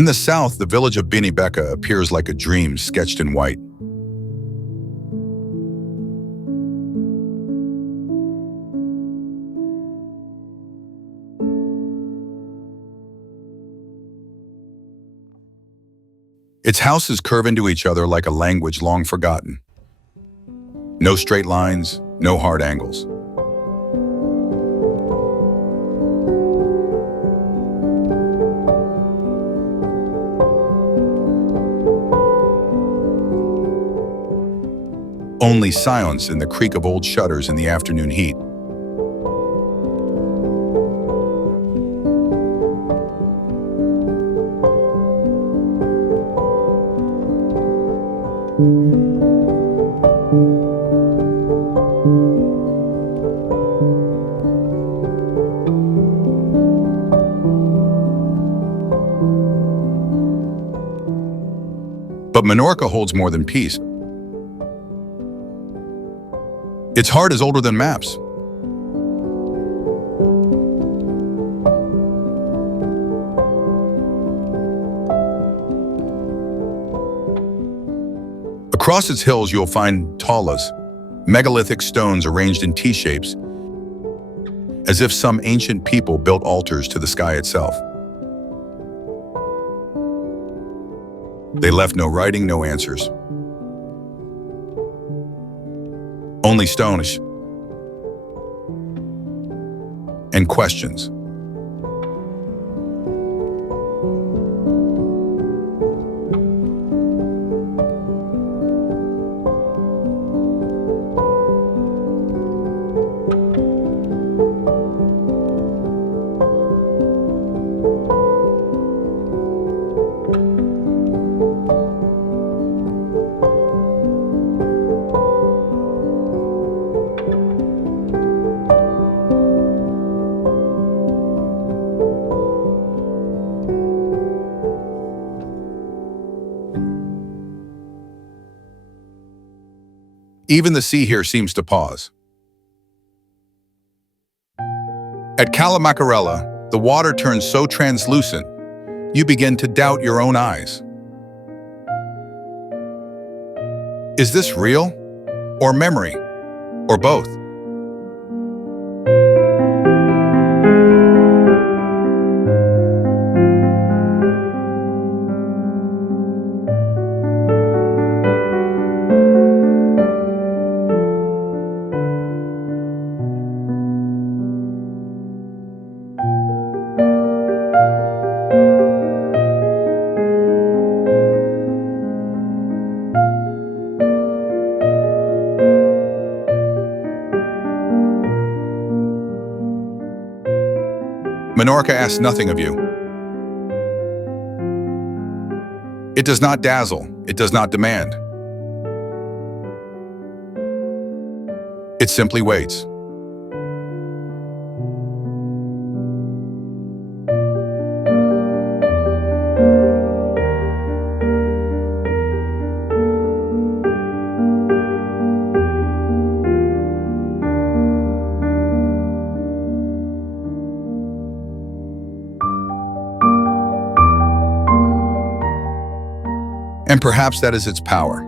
In the south, the village of Binibeka appears like a dream sketched in white. Its houses curve into each other like a language long forgotten. No straight lines, no hard angles. Only silence and the creak of old shutters in the afternoon heat. But Menorca holds more than peace. Its heart is older than maps. Across its hills, you'll find talas, megalithic stones arranged in T-shapes, as if some ancient people built altars to the sky itself. They left no writing, no answers. Only stones and questions. Even the sea here seems to pause. At Calamacarella, the water turns so translucent, you begin to doubt your own eyes. Is this real, or memory, or both? Menorca asks nothing of you. It does not dazzle, it does not demand. It simply waits. And perhaps that is its power.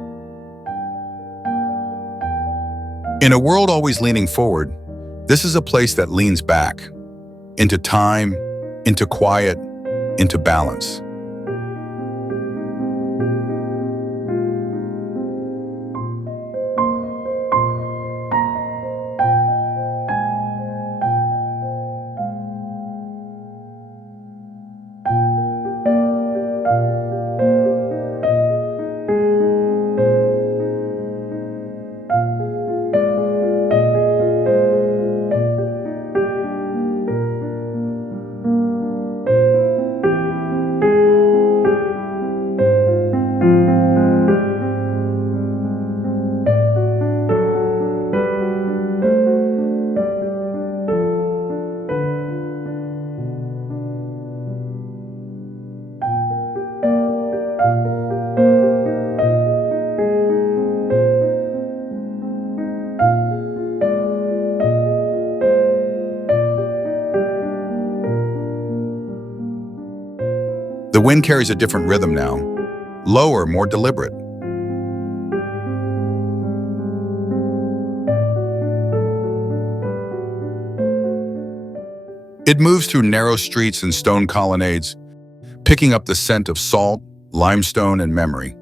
In a world always leaning forward, this is a place that leans back, into time, into quiet, into balance. The wind carries a different rhythm now, lower, more deliberate. It moves through narrow streets and stone colonnades, picking up the scent of salt, limestone, and memory.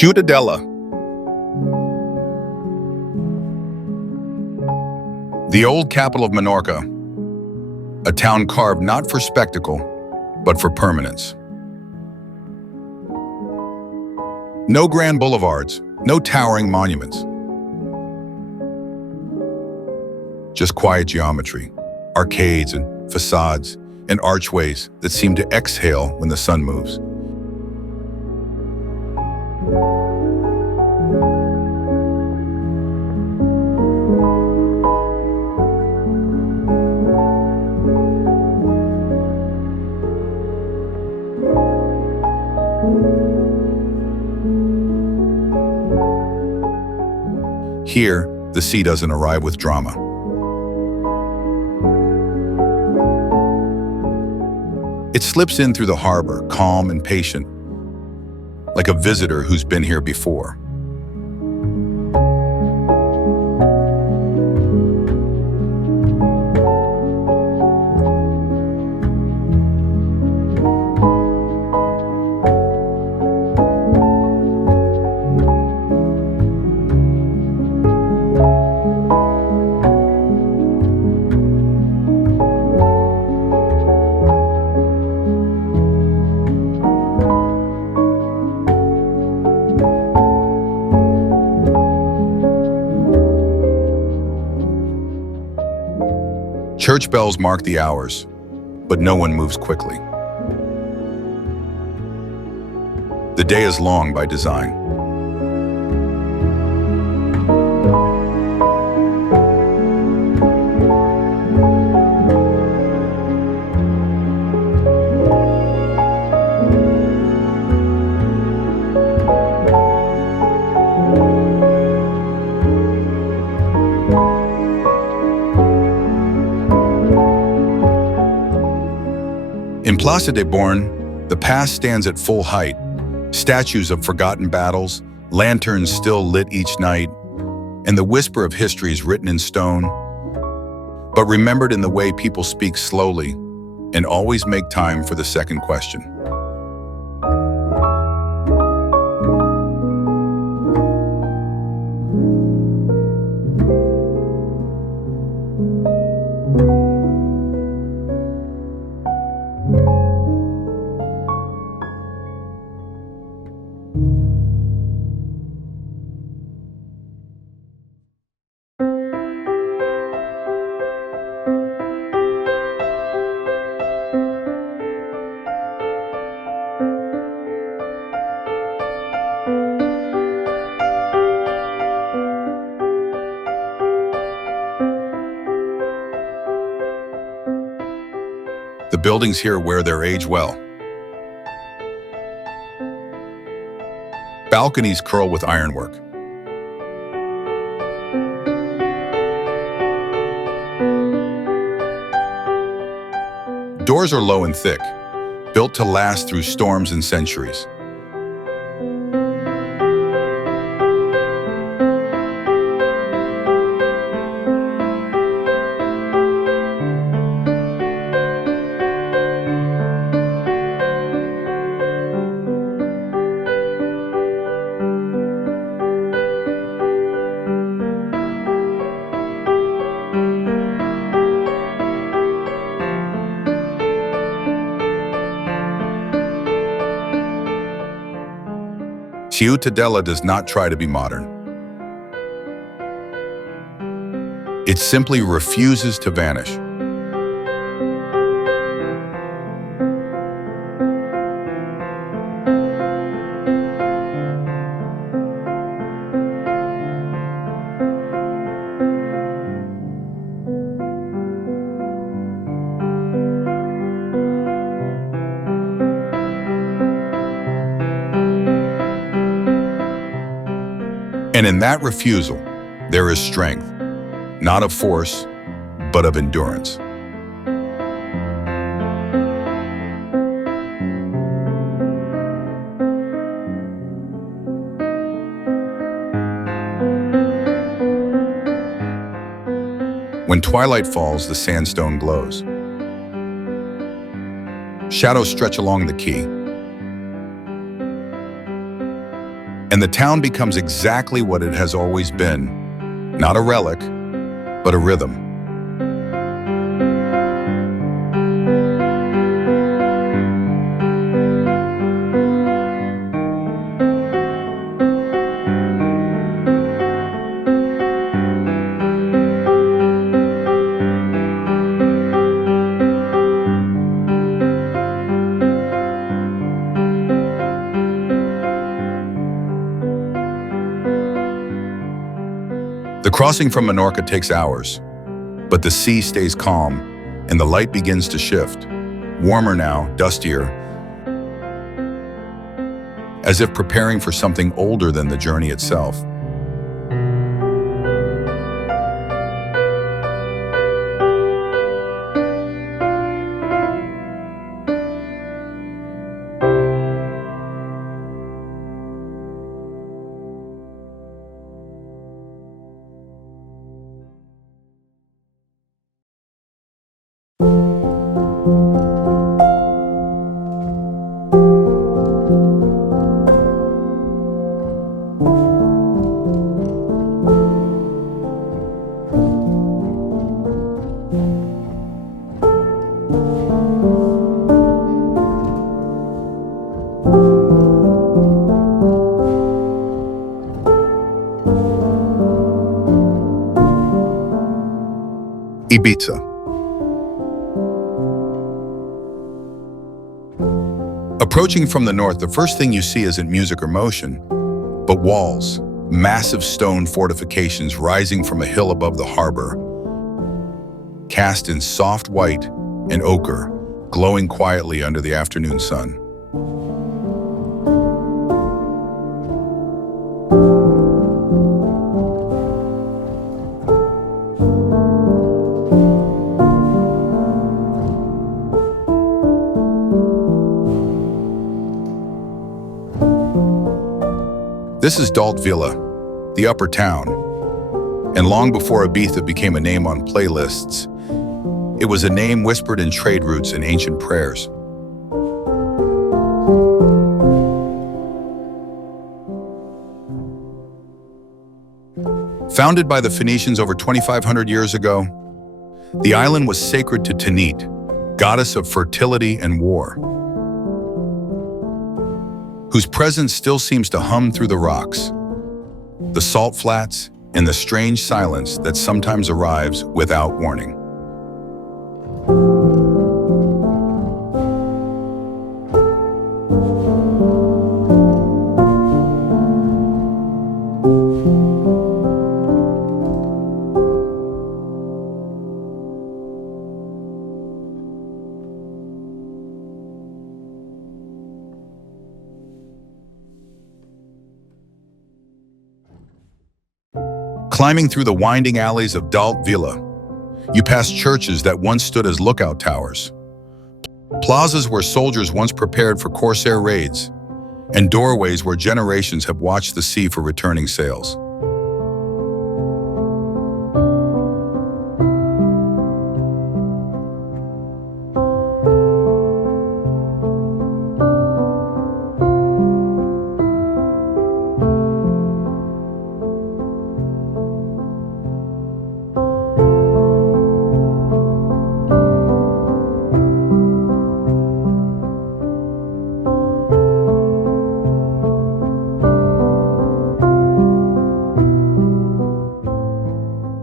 Ciutadella, the old capital of Minorca, a town carved not for spectacle, but for permanence. No grand boulevards, no towering monuments. Just quiet geometry, arcades and facades and archways that seem to exhale when the sun moves. Here, the sea doesn't arrive with drama. It slips in through the harbor, calm and patient, like a visitor who's been here before. Church bells mark the hours, but no one moves quickly. The day is long by design. In Plaza de Born, the past stands at full height, statues of forgotten battles, lanterns still lit each night, and the whisper of histories written in stone, but remembered in the way people speak slowly and always make time for the second question. The buildings here wear their age well. Balconies curl with ironwork. Doors are low and thick, built to last through storms and centuries. Ciutadella does not try to be modern. It simply refuses to vanish. And in that refusal, there is strength, not of force, but of endurance. When twilight falls, the sandstone glows. Shadows stretch along the quay, and the town becomes exactly what it has always been, not a relic, but a rhythm. The crossing from Menorca takes hours, but the sea stays calm and the light begins to shift, warmer now, dustier, as if preparing for something older than the journey itself. Ibiza. Approaching from the north, the first thing you see isn't music or motion, but walls, massive stone fortifications rising from a hill above the harbor, cast in soft white and ochre, glowing quietly under the afternoon sun. This is Dalt Vila, the upper town, and long before Ibiza became a name on playlists, it was a name whispered in trade routes and ancient prayers. Founded by the Phoenicians over 2,500 years ago, the island was sacred to Tanit, goddess of fertility and war, whose presence still seems to hum through the rocks, the salt flats, and the strange silence that sometimes arrives without warning. Climbing through the winding alleys of Dalt Vila, you pass churches that once stood as lookout towers, plazas where soldiers once prepared for corsair raids, and doorways where generations have watched the sea for returning sails.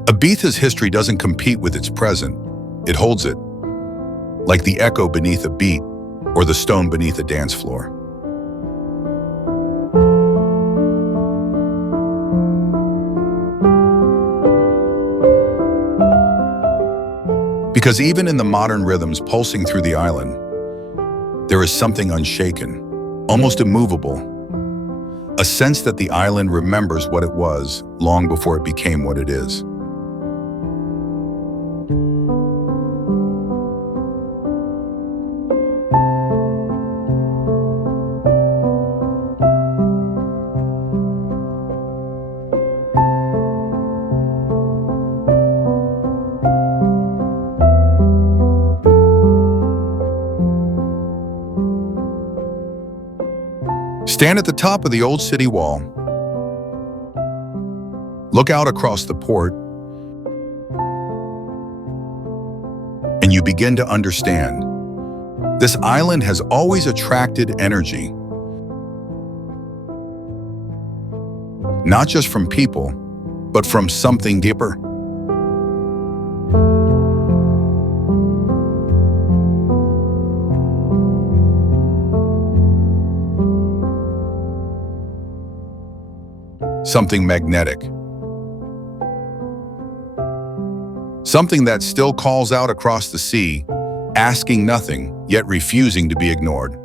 Ibiza's history doesn't compete with its present, it holds it, like the echo beneath a beat or the stone beneath a dance floor. Because even in the modern rhythms pulsing through the island, there is something unshaken, almost immovable, a sense that the island remembers what it was long before it became what it is. Stand at the top of the old city wall. Look out across the port, and you begin to understand. This island has always attracted energy, not just from people, but from something deeper. Something magnetic. Something that still calls out across the sea, asking nothing, yet refusing to be ignored.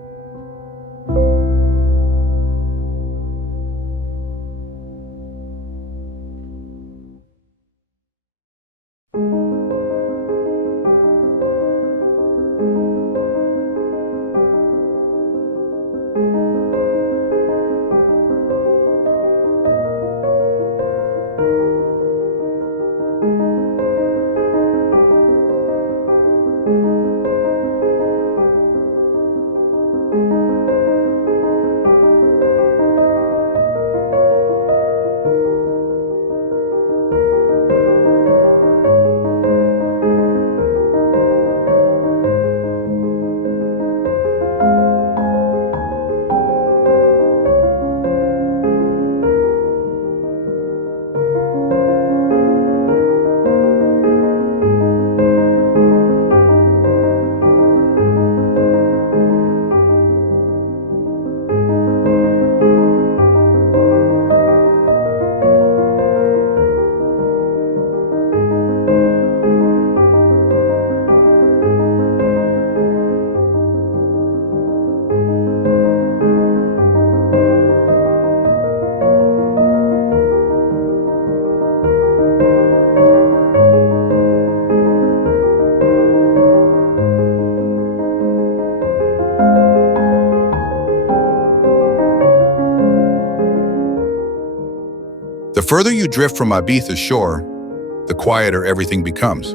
The further you drift from Ibiza's shore, the quieter everything becomes.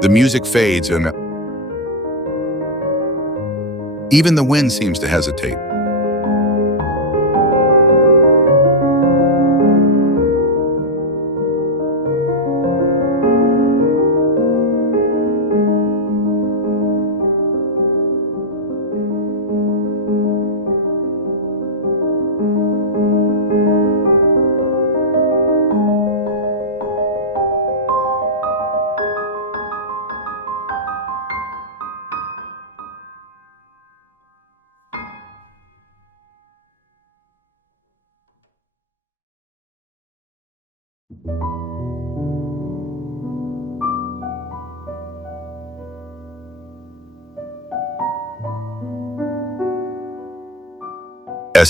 The music fades and even the wind seems to hesitate.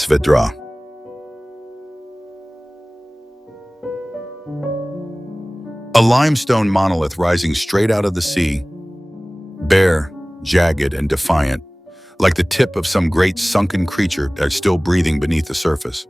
Reverie. A limestone monolith rising straight out of the sea, bare, jagged, and defiant, like the tip of some great sunken creature that's still breathing beneath the surface.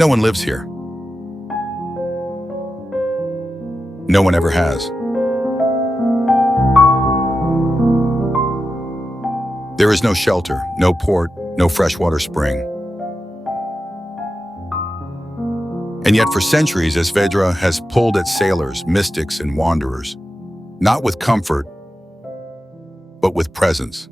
No one lives here. No one ever has. There is no shelter, no port, no freshwater spring. And yet for centuries, Esvedra has pulled at sailors, mystics, and wanderers, not with comfort, but with presence.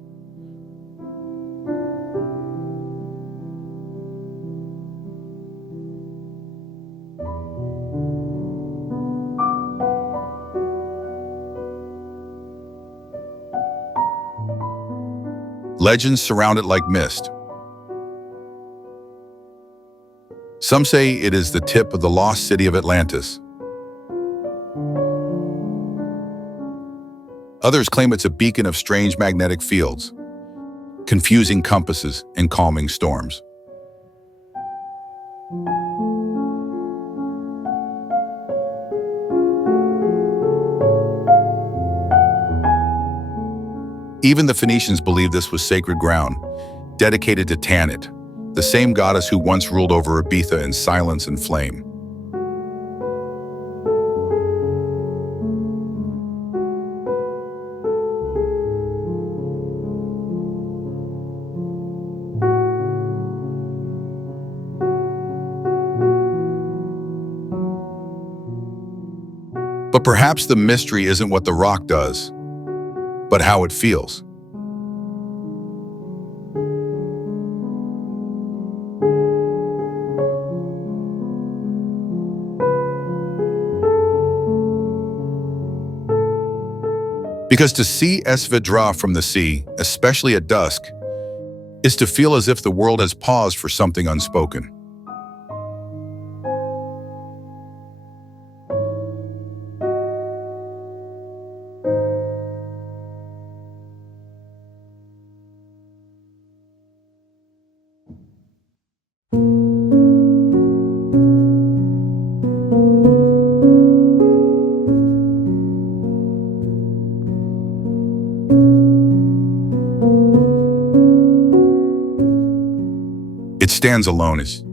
Legends surround it like mist. Some say it is the tip of the lost city of Atlantis. Others claim it's a beacon of strange magnetic fields, confusing compasses and calming storms. Even the Phoenicians believed this was sacred ground, dedicated to Tanit, the same goddess who once ruled over Ibiza in silence and flame. But perhaps the mystery isn't what the rock does, but how it feels. Because to see Esvedra from the sea, especially at dusk, is to feel as if the world has paused for something unspoken. It stands alone as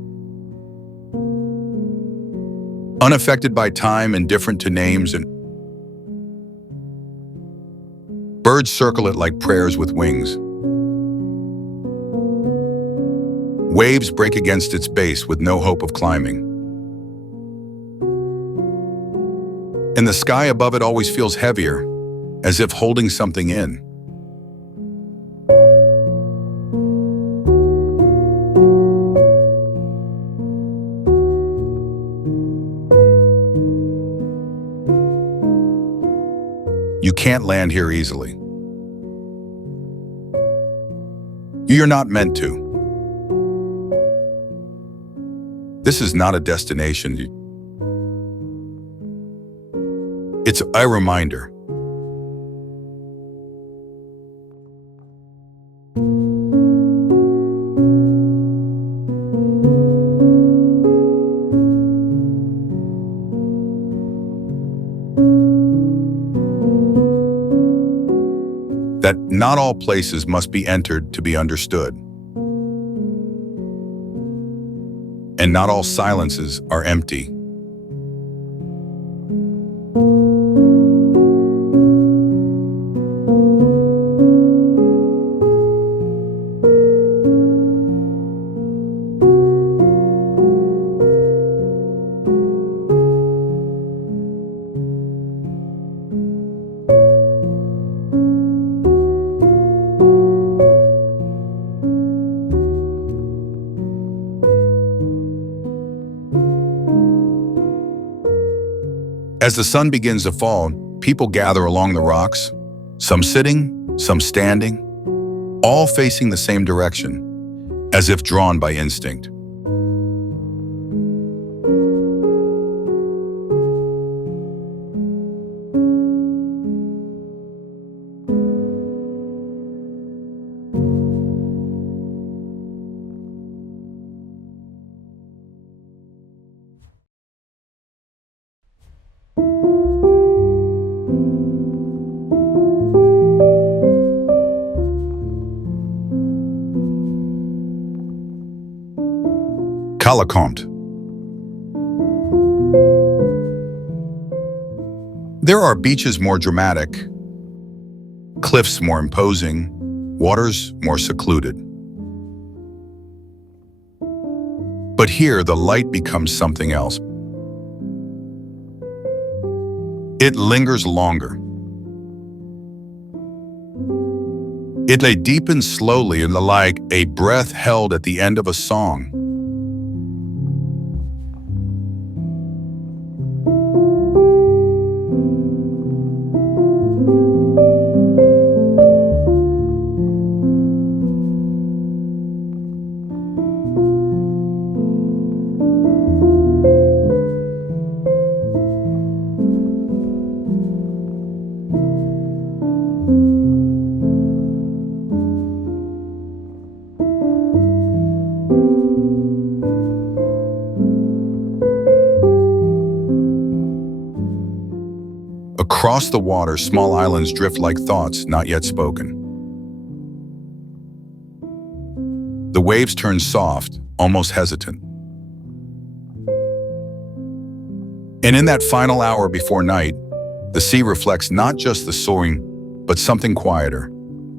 unaffected by time, indifferent to names, and birds circle it like prayers with wings. Waves break against its base with no hope of climbing. And the sky above it always feels heavier, as if holding something in. You can't land here easily. You're not meant to. This is not a destination. It's a reminder. That not all places must be entered to be understood. And not all silences are empty. As the sun begins to fall, people gather along the rocks, some sitting, some standing, all facing the same direction, as if drawn by instinct. Calacompte, There are beaches more dramatic, cliffs more imposing, waters more secluded. But here, the light becomes something else. It lingers longer. It deepens slowly and like a breath held at the end of a song. Across the water, small islands drift like thoughts not yet spoken. The waves turn soft, almost hesitant. And in that final hour before night, the sea reflects not just the soaring, but something quieter,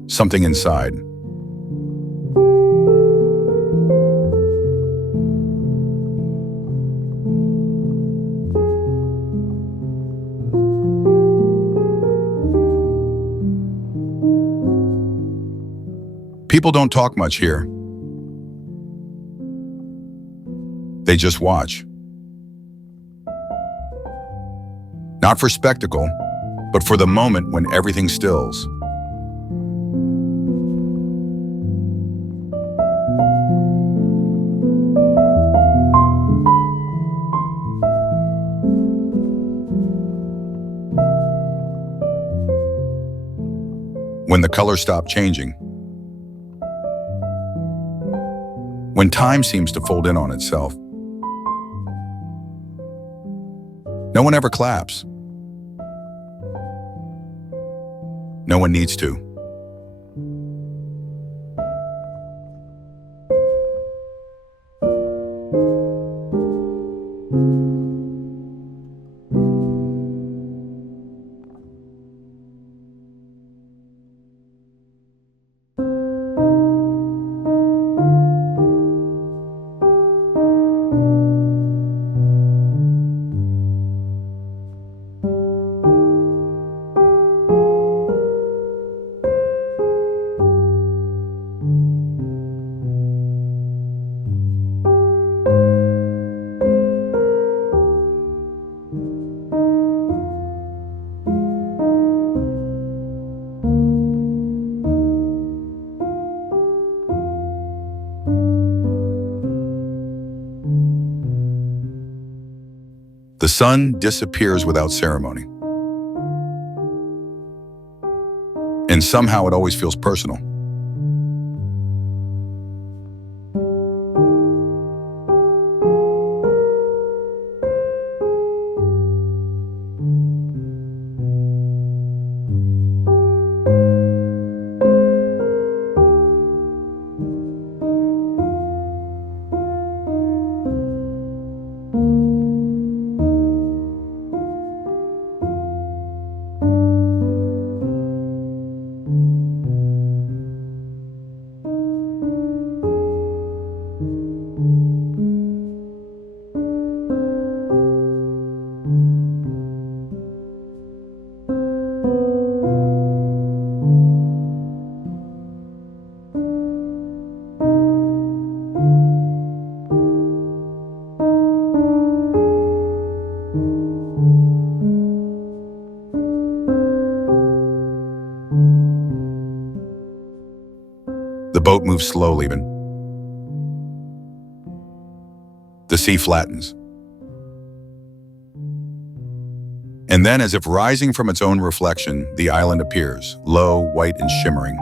something inside. People don't talk much here. They just watch. Not for spectacle, but for the moment when everything stills. When the colors stop changing. When time seems to fold in on itself. No one ever claps. No one needs to. The sun disappears without ceremony. And somehow it always feels personal. The boat moves slowly, but the sea flattens. And then, as if rising from its own reflection, the island appears, low, white, and shimmering.